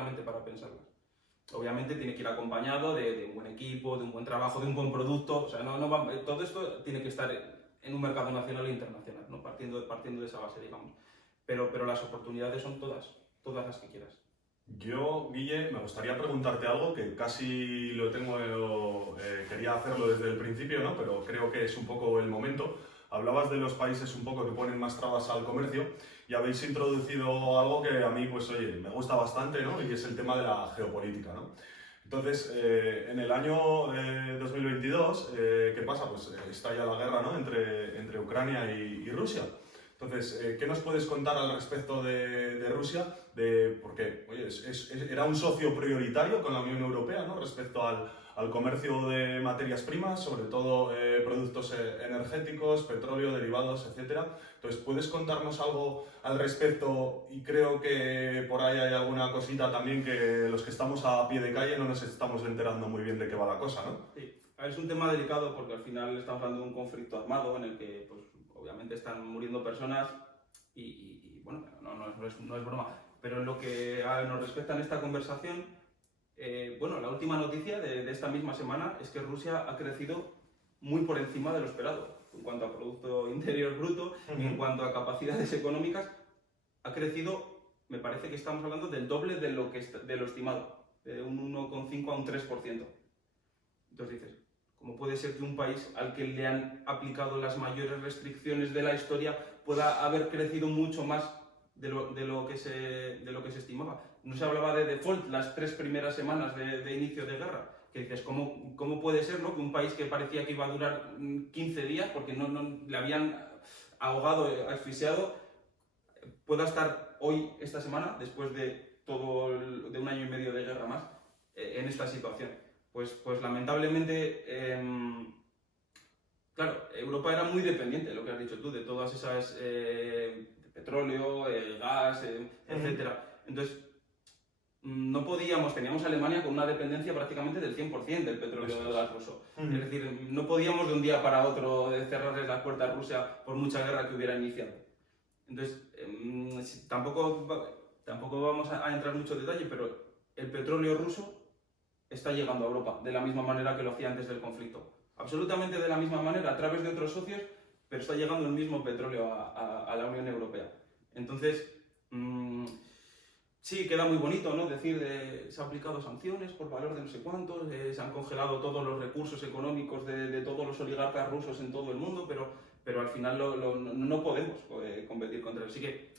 mente para pensarlas. Obviamente tiene que ir acompañado de un buen equipo, de un buen trabajo, de un buen producto. O sea, todo esto tiene que estar en un mercado nacional e internacional, ¿no? Partiendo de esa base, digamos. Pero las oportunidades son todas las que quieras. Yo, Guille, me gustaría preguntarte algo que casi quería hacerlo desde el principio, ¿no? Pero creo que es un poco el momento. Hablabas de los países un poco que ponen más trabas al comercio y habéis introducido algo que a mí, pues oye, me gusta bastante, ¿no? Y es el tema de la geopolítica, ¿no? Entonces, en el año 2022, ¿qué pasa? Pues estalla la guerra, ¿no? entre Ucrania y Rusia. Entonces, ¿qué nos puedes contar al respecto de Rusia? Porque, oye, era un socio prioritario con la Unión Europea, ¿no? Respecto al comercio de materias primas, sobre todo productos energéticos, petróleo, derivados, etc. Entonces, ¿puedes contarnos algo al respecto? Y creo que por ahí hay alguna cosita también que los que estamos a pie de calle no nos estamos enterando muy bien de qué va la cosa, ¿no? Sí. A ver, es un tema delicado porque al final estamos hablando de un conflicto armado en el que, pues, obviamente están muriendo personas y bueno, no es broma. Pero en lo que nos respecta en esta conversación, bueno, la última noticia de esta misma semana es que Rusia ha crecido muy por encima de lo esperado. En cuanto a Producto Interior Bruto, en cuanto a capacidades económicas, ha crecido, me parece que estamos hablando del doble de lo estimado, de un 1,5 a un 3%. Entonces dices, ¿cómo puede ser que un país al que le han aplicado las mayores restricciones de la historia pueda haber crecido mucho más de lo que se estimaba? No se hablaba de default las 3 primeras semanas de inicio de guerra. Que dices, ¿cómo puede ser, ¿no? Que un país que parecía que iba a durar 15 días porque no le habían ahogado, asfixiado, pueda estar hoy, esta semana, después de de un año y medio de guerra más, en esta situación? Pues lamentablemente, claro, Europa era muy dependiente, lo que has dicho tú, de todas esas de petróleo, el gas, etc. Entonces, no podíamos, teníamos a Alemania con una dependencia prácticamente del 100% del petróleo del gas ruso. Es decir, no podíamos de un día para otro cerrarles las puertas a Rusia por mucha guerra que hubiera iniciado. Entonces, tampoco vamos a entrar mucho en detalle, pero el petróleo ruso está llegando a Europa de la misma manera que lo hacía antes del conflicto. Absolutamente de la misma manera, a través de otros socios, pero está llegando el mismo petróleo a la Unión Europea. Entonces, sí, queda muy bonito, ¿no? Decir, se han aplicado sanciones por valor de no sé cuántos, se han congelado todos los recursos económicos de todos los oligarcas rusos en todo el mundo, pero al final no podemos competir contra ellos. Así que,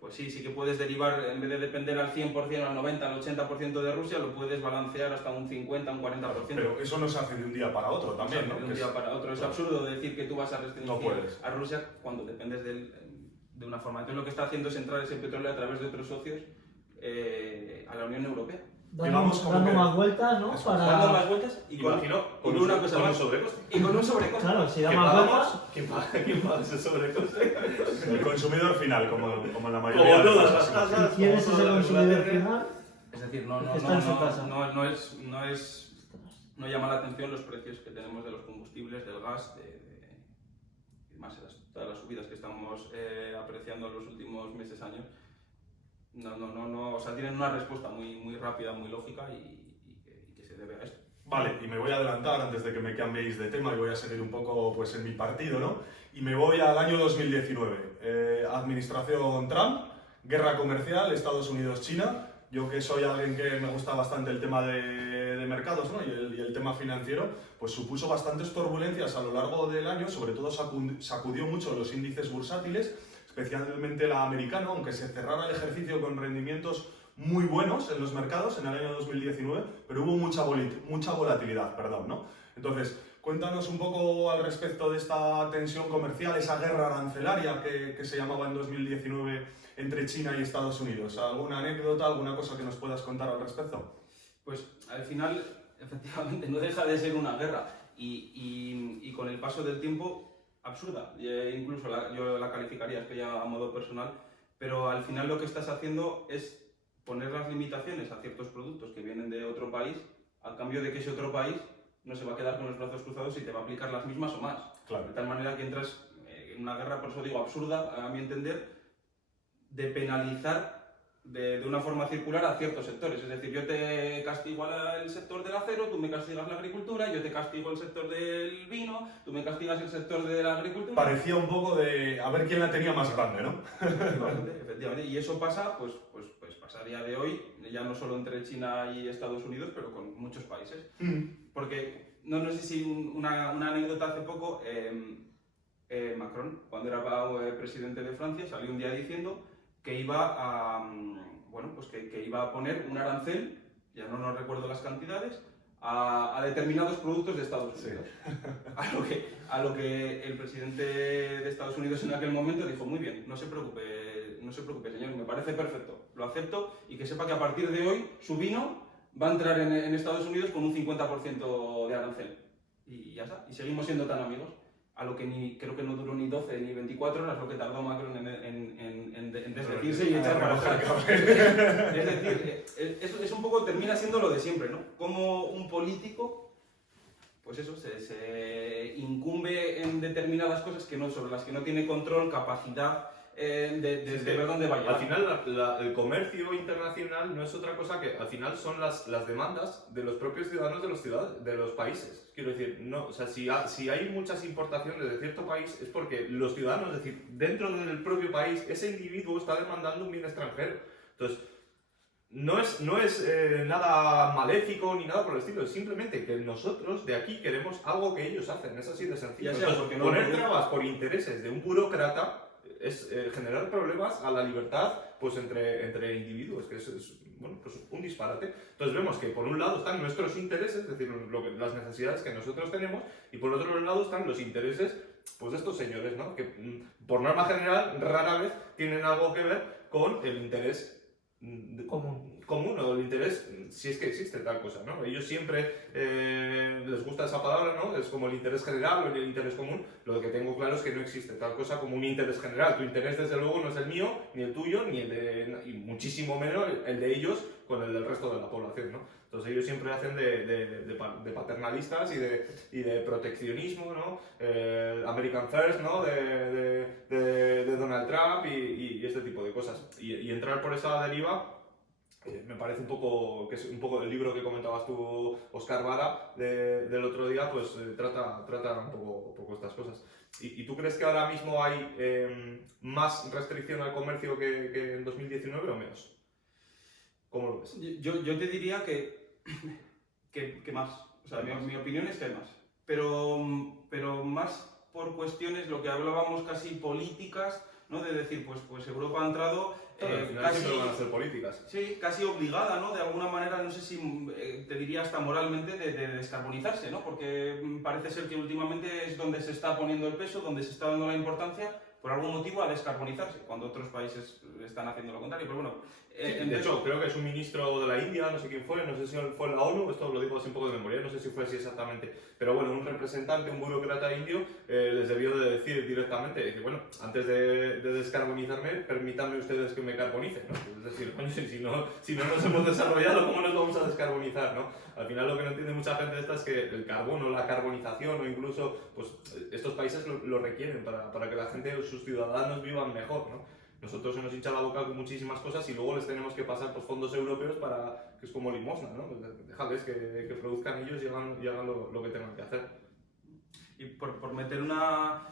pues sí que puedes derivar, en vez de depender al 100%, al 90%, al 80% de Rusia, lo puedes balancear hasta un 50%, un 40%. Pero eso no se hace de un día para otro también, ¿no? De un día para otro. Es absurdo decir que tú vas a restringir a Rusia cuando dependes de una forma. Entonces lo que está haciendo es entrar ese petróleo a través de otros socios a la Unión Europea. Dando más vueltas, ¿no? Dando más vueltas y con un sobrecoste. Y con un sobrecoste. Claro, si da más vueltas... ¿Quién paga ese sobrecoste? El consumidor final, como en la mayoría como de todas las las tasas. ¿Quién es ese consumidor final? Es decir, no Está en su casa. no llama la atención los precios que tenemos de los combustibles, del gas, y más todas las subidas que estamos apreciando en los últimos meses, años. O sea, tienen una respuesta muy rápida, muy lógica y que se debe a esto. Vale, y me voy a adelantar antes de que me cambiéis de tema y voy a seguir un poco pues, en mi partido, ¿no? Y me voy al año 2019. Administración Trump, guerra comercial, Estados Unidos-China. Yo que soy alguien que me gusta bastante el tema de mercados, ¿no? y el tema financiero, pues supuso bastantes turbulencias a lo largo del año, sobre todo sacudió mucho los índices bursátiles, especialmente el americano, aunque se cerrara el ejercicio con rendimientos muy buenos en los mercados en el año 2019, pero hubo mucha volatilidad, ¿no? Entonces, cuéntanos un poco al respecto de esta tensión comercial, esa guerra arancelaria que se llamaba en 2019 entre China y Estados Unidos. ¿Alguna anécdota, alguna cosa que nos puedas contar al respecto? Pues al final, efectivamente, no deja de ser una guerra y con el paso del tiempo, absurda. Incluso yo la calificaría, es que ya a modo personal, pero al final lo que estás haciendo es poner las limitaciones a ciertos productos que vienen de otro país, al cambio de que ese otro país no se va a quedar con los brazos cruzados y te va a aplicar las mismas o más. Claro. De tal manera que entras en una guerra, por eso digo absurda, a mi entender, de penalizar de una forma circular a ciertos sectores. Es decir, yo te castigo al sector del acero, tú me castigas la agricultura, yo te castigo el sector del vino, tú me castigas el sector de la agricultura. Parecía un poco de a ver quién la tenía más grande, ¿no? Efectivamente. Y eso pasa, pues pasa a día de hoy, ya no solo entre China y Estados Unidos, pero con muchos países. Porque, no sé si una anécdota hace poco, Macron, cuando era presidente de Francia, salió un día diciendo que iba a, que iba a poner un arancel, ya no recuerdo las cantidades, a determinados productos de Estados Unidos. Sí. A lo que el presidente de Estados Unidos en aquel momento dijo, muy bien, no se preocupe señor, me parece perfecto, lo acepto y que sepa que a partir de hoy su vino va a entrar en Estados Unidos con un 50% de arancel. Y ya está, y seguimos siendo tan amigos. A lo que creo que no duró ni 12 ni 24 horas lo que tardó Macron en desdecirse y echar para atrás. Es decir, es un poco, termina siendo lo de siempre, ¿no? Como un político, pues eso, se incumbe en determinadas cosas sobre las que no tiene control, capacidad de ver dónde va a llegar. Al final, el comercio internacional no es otra cosa que, al final, son las demandas de los propios ciudadanos de los países. Quiero decir, no, o sea, si hay muchas importaciones de cierto país es porque los ciudadanos, es decir, dentro del propio país, ese individuo está demandando un bien extranjero. Entonces, no es nada maléfico ni nada por el estilo, es simplemente que nosotros de aquí queremos algo que ellos hacen, es así de sencillo. Entonces, poner trabas por intereses de un burócrata es generar problemas a la libertad pues entre individuos, que es pues un disparate. Entonces vemos que por un lado están nuestros intereses, es decir, las necesidades que nosotros tenemos, y por otro lado están los intereses pues, de estos señores, ¿no? Que por norma general rara vez tienen algo que ver con el interés común o el interés, si es que existe tal cosa, ¿no? Ellos siempre les gusta esa palabra, ¿no? Es como el interés general o el interés común. Lo que tengo claro es que no existe tal cosa como un interés general. Tu interés, desde luego, no es el mío, ni el tuyo, ni el de, y muchísimo menos el de ellos con el del resto de la población, ¿no? Entonces ellos siempre hacen de paternalistas y de proteccionismo, ¿no? American First, ¿no? De Donald Trump y este tipo de cosas. Y entrar por esa deriva me parece un poco, que es un poco el libro que comentabas tú, Oscar Vara, del otro día, pues trata un poco estas cosas. ¿Y tú crees que ahora mismo hay más restricción al comercio que en 2019 o menos? ¿Cómo lo ves? Yo te diría que más. O sea, mi opinión es que hay más. Pero más por cuestiones, lo que hablábamos casi políticas, ¿no? De decir, pues Europa ha entrado al final casi, siempre van a ser políticas. Sí, casi obligada, ¿no? De alguna manera, no sé si te diría hasta moralmente, de descarbonizarse, ¿no? Porque parece ser que últimamente es donde se está poniendo el peso, donde se está dando la importancia, por algún motivo, a descarbonizarse, cuando otros países están haciendo lo contrario. Pero bueno, de hecho, creo que es un ministro de la India, no sé quién fue, no sé si fue en la ONU, esto lo digo así un poco de memoria, no sé si fue así exactamente, pero bueno, un representante, un burócrata indio, les debió de decir directamente, bueno, antes de descarbonizarme, permítanme ustedes que me carbonicen, ¿no? Es decir, coño, si no nos hemos desarrollado, ¿cómo nos vamos a descarbonizar, no? Al final lo que no entiende mucha gente esta es que el carbono, la carbonización o incluso, pues estos países lo requieren para que la gente, sus ciudadanos vivan mejor, ¿no? Nosotros se nos hincha la boca con muchísimas cosas y luego les tenemos que pasar pues, fondos europeos para, que es como limosna, ¿no? Déjales que produzcan ellos y hagan lo que tengan que hacer. Y por meter una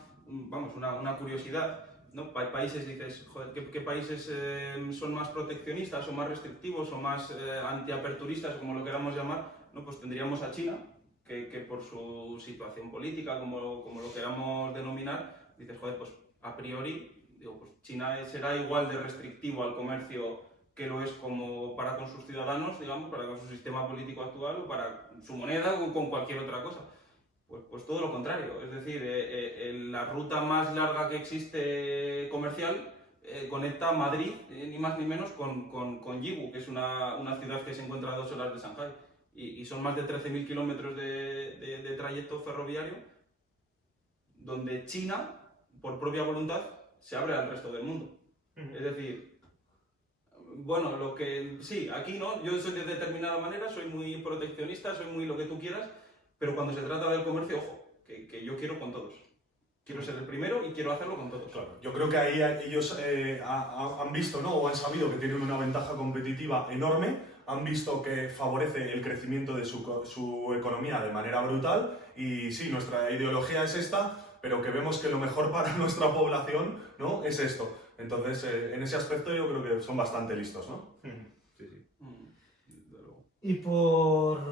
curiosidad, ¿no? Hay países, dices, joder, ¿qué países son más proteccionistas o más restrictivos o más antiaperturistas, como lo queramos llamar? ¿No? Pues tendríamos a China, que por su situación política, como lo queramos denominar, dices, joder, pues a priori, digo, pues China será igual de restrictivo al comercio que lo es como para con sus ciudadanos, digamos, para con su sistema político actual o para su moneda o con cualquier otra cosa. Pues todo lo contrario, es decir, la ruta más larga que existe comercial conecta Madrid, ni más ni menos, con Yiwu, que es una ciudad que se encuentra a 2 horas de Shanghái. Y son más de 13.000 kilómetros de trayecto ferroviario, donde China, por propia voluntad, se abre al resto del mundo. Es decir, bueno, sí, aquí no, yo soy de determinada manera, soy muy proteccionista, soy muy lo que tú quieras, pero cuando se trata del comercio, ojo, que yo quiero con todos. Quiero ser el primero y quiero hacerlo con todos. Claro, yo creo que ahí ellos han visto, ¿no? O han sabido que tienen una ventaja competitiva enorme, han visto que favorece el crecimiento de su economía de manera brutal y sí, nuestra ideología es esta, pero que vemos que lo mejor para nuestra población, ¿no? Es esto. Entonces, en ese aspecto yo creo que son bastante listos, ¿no? Sí, sí. Y por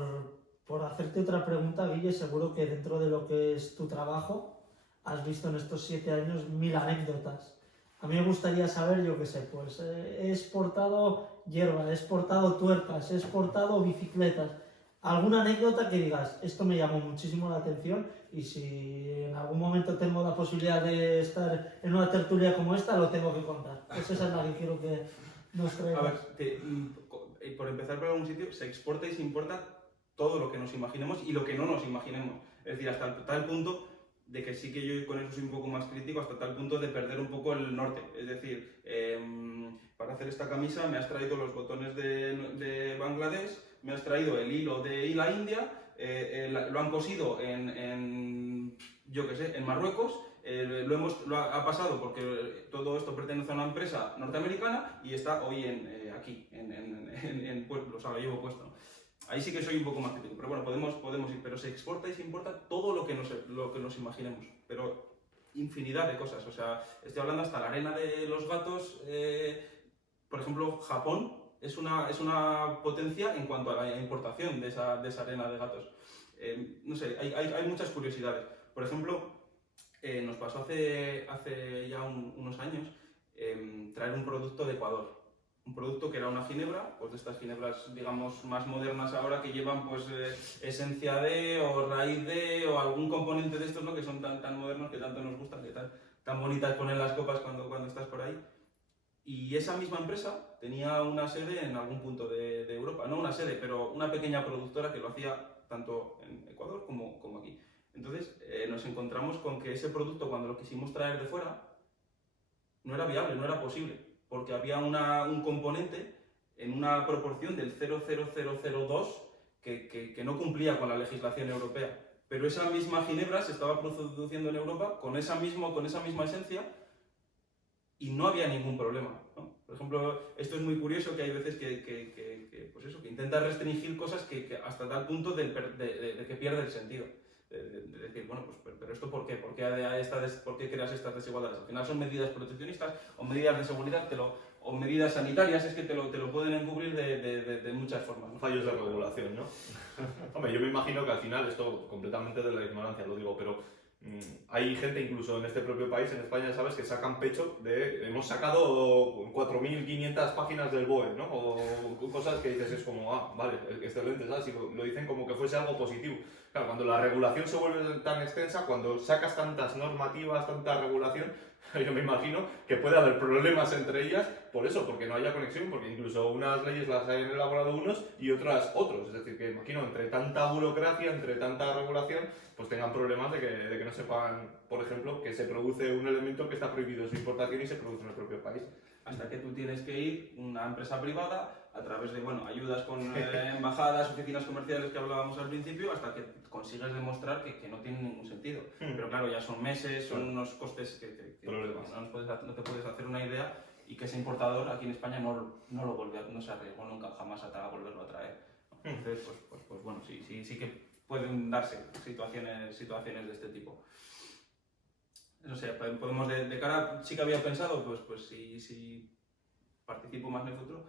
hacerte otra pregunta, Guille, seguro que dentro de lo que es tu trabajo has visto en estos 7 años 1000 anécdotas. A mí me gustaría saber, yo qué sé, pues he exportado hierba, he exportado tuercas, he exportado bicicletas. ¿Alguna anécdota que digas, esto me llamó muchísimo la atención y si en algún momento tengo la posibilidad de estar en una tertulia como esta, lo tengo que contar? Pues esa es la que quiero que nos traigas. A ver, por empezar por algún sitio, se exporta y se importa todo lo que nos imaginemos y lo que no nos imaginemos. Es decir, hasta tal punto de que sí que yo con eso soy un poco más crítico, hasta tal punto de perder un poco el norte. Es decir, para hacer esta camisa me has traído los botones de Bangladesh, me has traído el hilo de la India, lo han cosido yo qué sé, en Marruecos, lo ha pasado porque todo esto pertenece a una empresa norteamericana y está hoy aquí, pues, lo llevo puesto. Ahí sí que soy un poco más crítico, pero bueno, podemos ir, pero se exporta y se importa todo lo que nos imaginemos, pero infinidad de cosas, o sea, estoy hablando hasta la arena de los gatos, por ejemplo, Japón es una potencia en cuanto a la importación de esa arena de gatos. No sé, hay muchas curiosidades. Por ejemplo, nos pasó hace ya unos años traer un producto de Ecuador. Un producto que era una ginebra, pues de estas ginebras, digamos, más modernas ahora que llevan pues esencia de o raíz de o algún componente de estos, ¿no? Que son tan modernos, que tanto nos gustan, que tan bonitas ponen las copas cuando estás por ahí. Y esa misma empresa tenía una sede en algún punto de Europa, no una sede, pero una pequeña productora que lo hacía tanto en Ecuador como aquí. Entonces nos encontramos con que ese producto, cuando lo quisimos traer de fuera, no era viable, no era posible, porque había un componente en una proporción del 0,0002 que no cumplía con la legislación europea. Pero esa misma ginebra se estaba produciendo en Europa con esa misma esencia y no había ningún problema, ¿no? Por ejemplo, esto es muy curioso, que hay veces pues eso, que intenta restringir cosas que hasta tal punto de que pierde el sentido. De decir, bueno, pues, pero ¿esto por qué? ¿Por qué creas estas desigualdades? Al final son medidas proteccionistas o medidas de seguridad o medidas sanitarias, es que te lo pueden encubrir de muchas formas, ¿no? Fallos de regulación, ¿no? Hombre, yo me imagino que al final, esto completamente de la ignorancia, lo digo, pero hay gente incluso en este propio país, en España, ¿sabes?, que sacan pecho hemos sacado 4.500 páginas del BOE, ¿no? O cosas que dices, es como, vale, excelente, ¿sabes? Y lo dicen como que fuese algo positivo. Claro, cuando la regulación se vuelve tan extensa, cuando sacas tantas normativas, tanta regulación, yo me imagino que puede haber problemas entre ellas por eso, porque no haya conexión, porque incluso unas leyes las hayan elaborado unos y otras otros. Es decir, que imagino entre tanta burocracia, entre tanta regulación, pues tengan problemas de que no sepan, por ejemplo, que se produce un elemento que está prohibido su importación y se produce en el propio país. hasta que tú tienes que ir, una empresa privada, a través de ayudas con embajadas, oficinas comerciales que hablábamos al principio, hasta que consigues demostrar que no tiene ningún sentido. Pero claro, ya son meses, son unos costes que no te puedes hacer una idea, y que ese importador aquí en España no se arriesgó nunca jamás a volverlo a traer. Entonces, pues bueno, sí que pueden darse situaciones de este tipo. No sé, podemos de cara, sí que había pensado, pues si participo más en el futuro,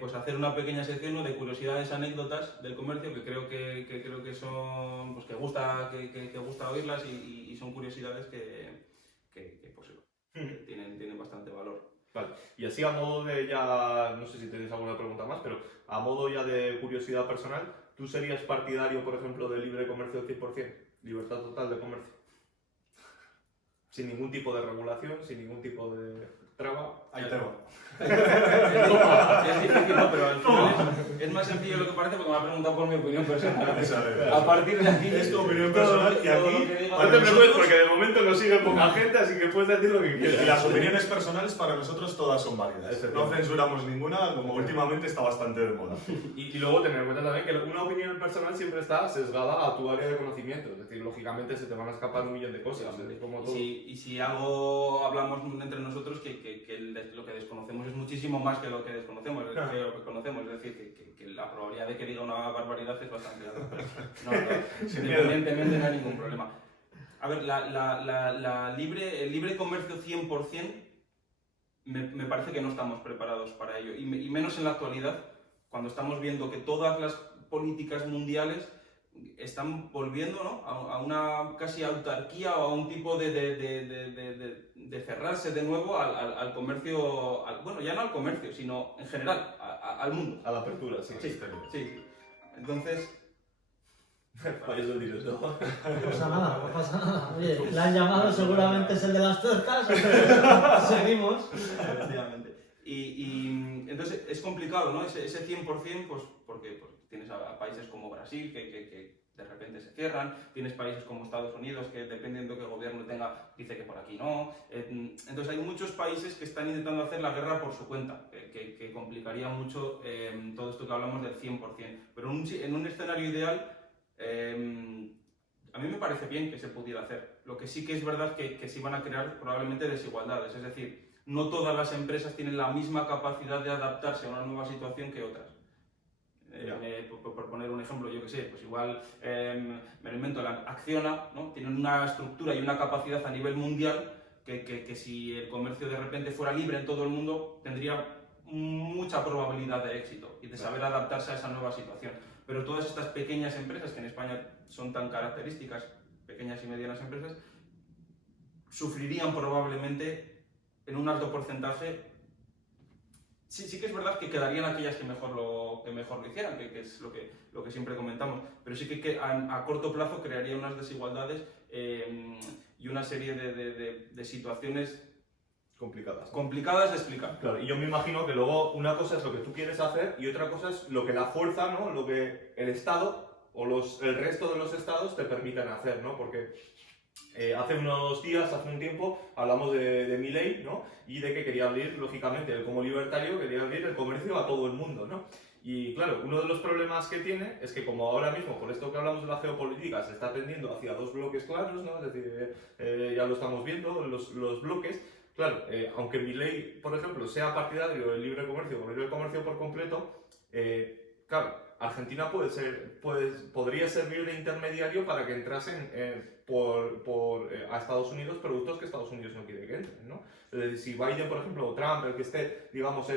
pues hacer una pequeña sección, ¿no?, de curiosidades, anécdotas del comercio, que creo que son, pues que gusta oírlas, y son curiosidades que tienen bastante valor. Vale, y así a modo de ya, no sé si tenéis alguna pregunta más, pero a modo ya de curiosidad personal, ¿tú serías partidario, por ejemplo, de libre comercio al 100%? Libertad total de comercio. Sin ningún tipo de regulación, sin ningún tipo de traba. Ahí te va. Es difícil, ¿no? Pero al final es más sencillo de lo que parece, porque me ha preguntado por mi opinión personal. A partir de aquí es tu opinión personal, y aquí no te preocupes, porque de momento nos sigue poca gente, así que puedes decir lo que y quieras. las opiniones personales para nosotros todas son válidas. No Efectivamente. censuramos ninguna, como últimamente está bastante de moda. Y luego tener en cuenta también que una opinión personal siempre está sesgada a tu área de conocimiento. Es decir, lógicamente se te van a escapar un millón de cosas. Es como todo. Y si algo hablamos entre nosotros, que lo que desconocemos es muchísimo más que lo que desconocemos, conocemos. Es decir, que la probabilidad de que diga una barbaridad es bastante alta. Pero independientemente no hay ningún problema. A ver, el libre comercio 100%, me parece que no estamos preparados para ello. Y menos en la actualidad, cuando estamos viendo que todas las políticas mundiales están volviendo, ¿no?, a una casi autarquía, o a un tipo de cerrarse de nuevo al comercio, bueno, ya no al comercio, sino en general, al mundo. A la apertura, sí. Sí. Entonces... Fallos del directo. No pasa nada. Oye, le han llamado, seguramente es el de las tuercas. Seguimos. Efectivamente. Y entonces es complicado, ¿no? Ese 100%, pues porque tienes a países como Brasil que de repente se cierran, tienes países como Estados Unidos que, dependiendo de qué gobierno tenga, dice que por aquí no. Entonces hay muchos países que están intentando hacer la guerra por su cuenta, que complicaría mucho todo esto que hablamos del 100%. Pero en un escenario ideal, a mí me parece bien que se pudiera hacer. Lo que sí que es verdad que se van a crear probablemente desigualdades, es decir, no todas las empresas tienen la misma capacidad de adaptarse a una nueva situación que otras. Por poner un ejemplo, yo que sé, pues igual me lo invento, la Acciona, ¿no?, tiene una estructura y una capacidad a nivel mundial que si el comercio de repente fuera libre en todo el mundo, tendría mucha probabilidad de éxito y de saber adaptarse a esa nueva situación. Pero todas estas pequeñas empresas, que en España son tan características, pequeñas y medianas empresas, sufrirían probablemente en un alto porcentaje. Sí que es verdad que quedarían aquellas que mejor lo hicieran, que es lo que siempre comentamos, pero sí que a corto plazo crearía unas desigualdades y una serie de situaciones complicadas de explicar. Claro, y yo me imagino que luego una cosa es lo que tú quieres hacer y otra cosa es lo que la fuerza, ¿no?, lo que el Estado o el resto de los estados te permitan hacer, ¿no? Porque hace unos días, hace un tiempo, hablamos de Milei, ¿no?, y de que quería abrir, lógicamente, él como libertario quería abrir el comercio a todo el mundo, ¿no? Y claro, uno de los problemas que tiene es que, como ahora mismo, por esto que hablamos de la geopolítica, se está tendiendo hacia dos bloques claros, ¿no? Es decir, ya lo estamos viendo, los bloques. Claro, aunque Milei, por ejemplo, sea partidario del libre comercio o libre comercio por completo, claro, Argentina podría servir de intermediario para que entrasen a Estados Unidos productos que Estados Unidos no quiere que entren, ¿no? Si Biden, por ejemplo, o Trump, el que esté, digamos,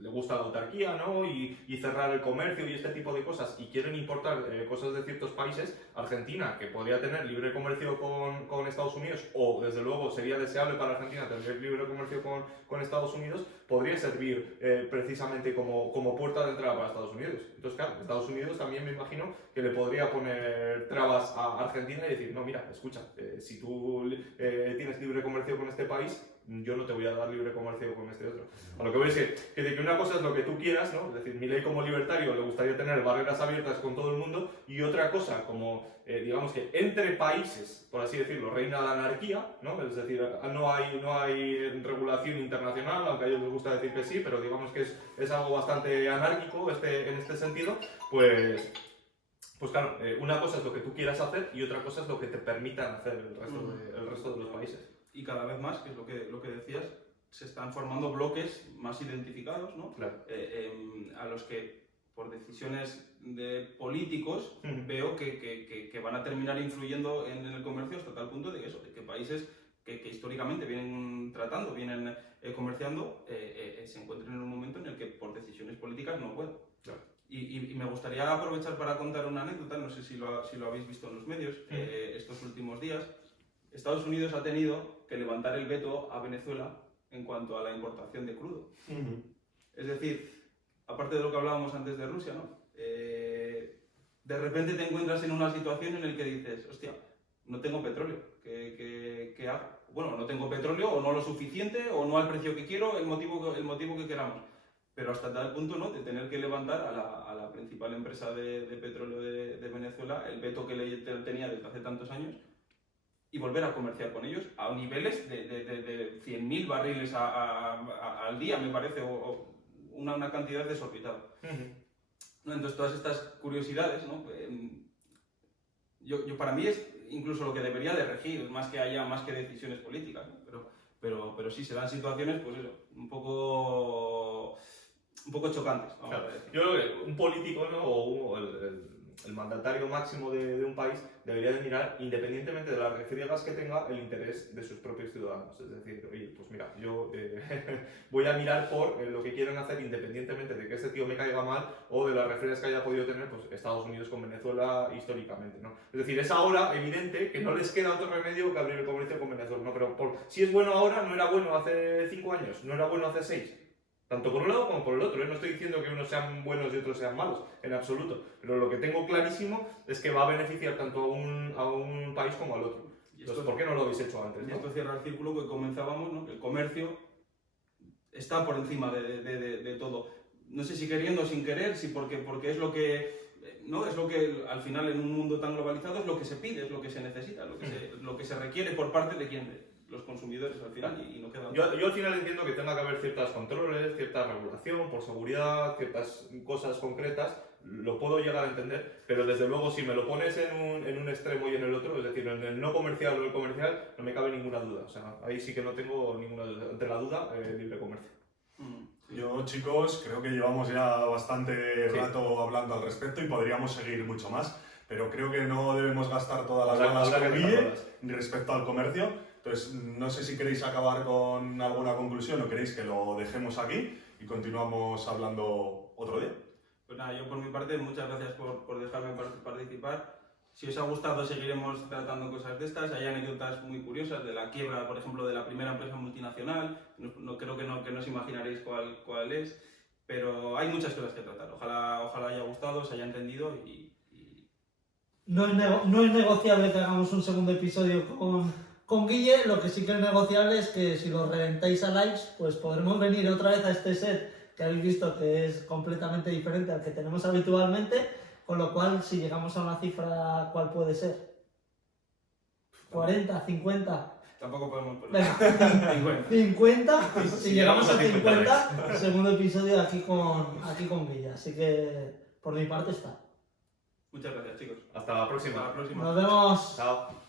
le gusta la autarquía, ¿no?, y cerrar el comercio y este tipo de cosas, y quieren importar cosas de ciertos países, Argentina, que podría tener libre comercio con Estados Unidos, o desde luego sería deseable para Argentina tener libre comercio con Estados Unidos, podría servir precisamente como puerta de entrada para Estados Unidos. Entonces, claro, Estados Unidos también me imagino que le podría poner trabas a Argentina y decir, no, mira, escucha, si tú tienes libre comercio con este país, yo no te voy a dar libre comercio con este otro. A lo que voy es que una cosa es lo que tú quieras, ¿no? Es decir, Milei como libertario le gustaría tener barreras abiertas con todo el mundo, y otra cosa, como digamos que entre países, por así decirlo, reina la anarquía, ¿no? Es decir, no hay regulación internacional, aunque a ellos les gusta decir que sí, pero digamos que es algo bastante anárquico en este sentido, pues claro, una cosa es lo que tú quieras hacer y otra cosa es lo que te permitan hacer el resto de los países. Y cada vez más, que es lo que decías, se están formando bloques más identificados, ¿no? Claro. A los que, por decisiones de políticos, veo que van a terminar influyendo en el comercio hasta tal punto de que países que históricamente vienen tratando, vienen comerciando, se encuentren en un momento en el que por decisiones políticas no pueden. Claro. Y me gustaría aprovechar para contar una anécdota, no sé si lo habéis visto en los medios, estos últimos días. Estados Unidos ha tenido que levantar el veto a Venezuela en cuanto a la importación de crudo. Es decir, aparte de lo que hablábamos antes de Rusia, ¿no? De repente te encuentras en una situación en la que dices, hostia, no tengo petróleo, ¿qué hago? Bueno, no tengo petróleo, o no lo suficiente, o no al precio que quiero, el motivo que queramos. Pero hasta tal punto, ¿no?, de tener que levantar a la principal empresa de petróleo de Venezuela el veto que le tenía desde hace tantos años, y volver a comerciar con ellos a niveles de 100.000 barriles al día, me parece, o una cantidad desorbitada. ¿No? Entonces, todas estas curiosidades, ¿no? Yo para mí es incluso lo que debería de regir, más que decisiones políticas, ¿no? Pero sí se dan situaciones, pues eso, un poco chocantes, ¿no? Claro. Yo creo que un político, ¿no?, o el mandatario máximo de un país debería de mirar, independientemente de las refriegas que tenga, el interés de sus propios ciudadanos. Es decir, oye, pues mira, yo voy a mirar por lo que quieran hacer, independientemente de que este tío me caiga mal o de las refriegas que haya podido tener, pues, Estados Unidos con Venezuela históricamente, ¿no? Es decir, es ahora evidente que no les queda otro remedio que abrir el comercio con Venezuela, ¿no? Pero si es bueno ahora, no era bueno hace 5 años, no era bueno hace 6. Tanto por un lado como por el otro, ¿eh? No estoy diciendo que unos sean buenos y otros sean malos, en absoluto. Pero lo que tengo clarísimo es que va a beneficiar tanto a un país como al otro. Entonces, ¿por qué no lo habéis hecho antes, Y no? esto cierra el círculo que comenzábamos, ¿no? Que el comercio está por encima de todo. No sé si queriendo o sin querer, si porque es lo que... ¿no? Es lo que al final en un mundo tan globalizado es lo que se pide, es lo que se necesita, lo que se requiere por parte de quién, los consumidores al final, y no queda... Yo al final entiendo que tenga que haber ciertos controles, cierta regulación por seguridad, ciertas cosas concretas, lo puedo llegar a entender, pero desde luego si me lo pones en un extremo y en el otro, es decir, en el no comercial o el comercial, no me cabe ninguna duda. O sea, ahí sí que no tengo ninguna duda. Entre la duda, libre comercio. Yo, chicos, creo que llevamos ya bastante rato hablando al respecto y podríamos seguir mucho más, pero creo que no debemos gastar todas las balas con Guille respecto al comercio. Entonces, no sé si queréis acabar con alguna conclusión o queréis que lo dejemos aquí y continuamos hablando otro día. Pues nada, yo por mi parte, muchas gracias por dejarme participar. Si os ha gustado, seguiremos tratando cosas de estas. Hay anécdotas muy curiosas de la quiebra, por ejemplo, de la primera empresa multinacional. No creo que no os imaginaréis cuál es, pero hay muchas cosas que tratar. Ojalá haya gustado, os haya entendido y... No es negociable que hagamos un segundo episodio con Guille. Lo que sí que es negociable es que si lo reventáis a likes, pues podremos venir otra vez a este set que habéis visto que es completamente diferente al que tenemos habitualmente, con lo cual si llegamos a una cifra, ¿cuál puede ser? 40, 50... Tampoco podemos poner... Venga, 50, si llegamos a 50, likes. segundo episodio aquí con Guille, así que por mi parte está. Muchas gracias, chicos. Hasta la próxima. Hasta la próxima. Nos vemos. Chao.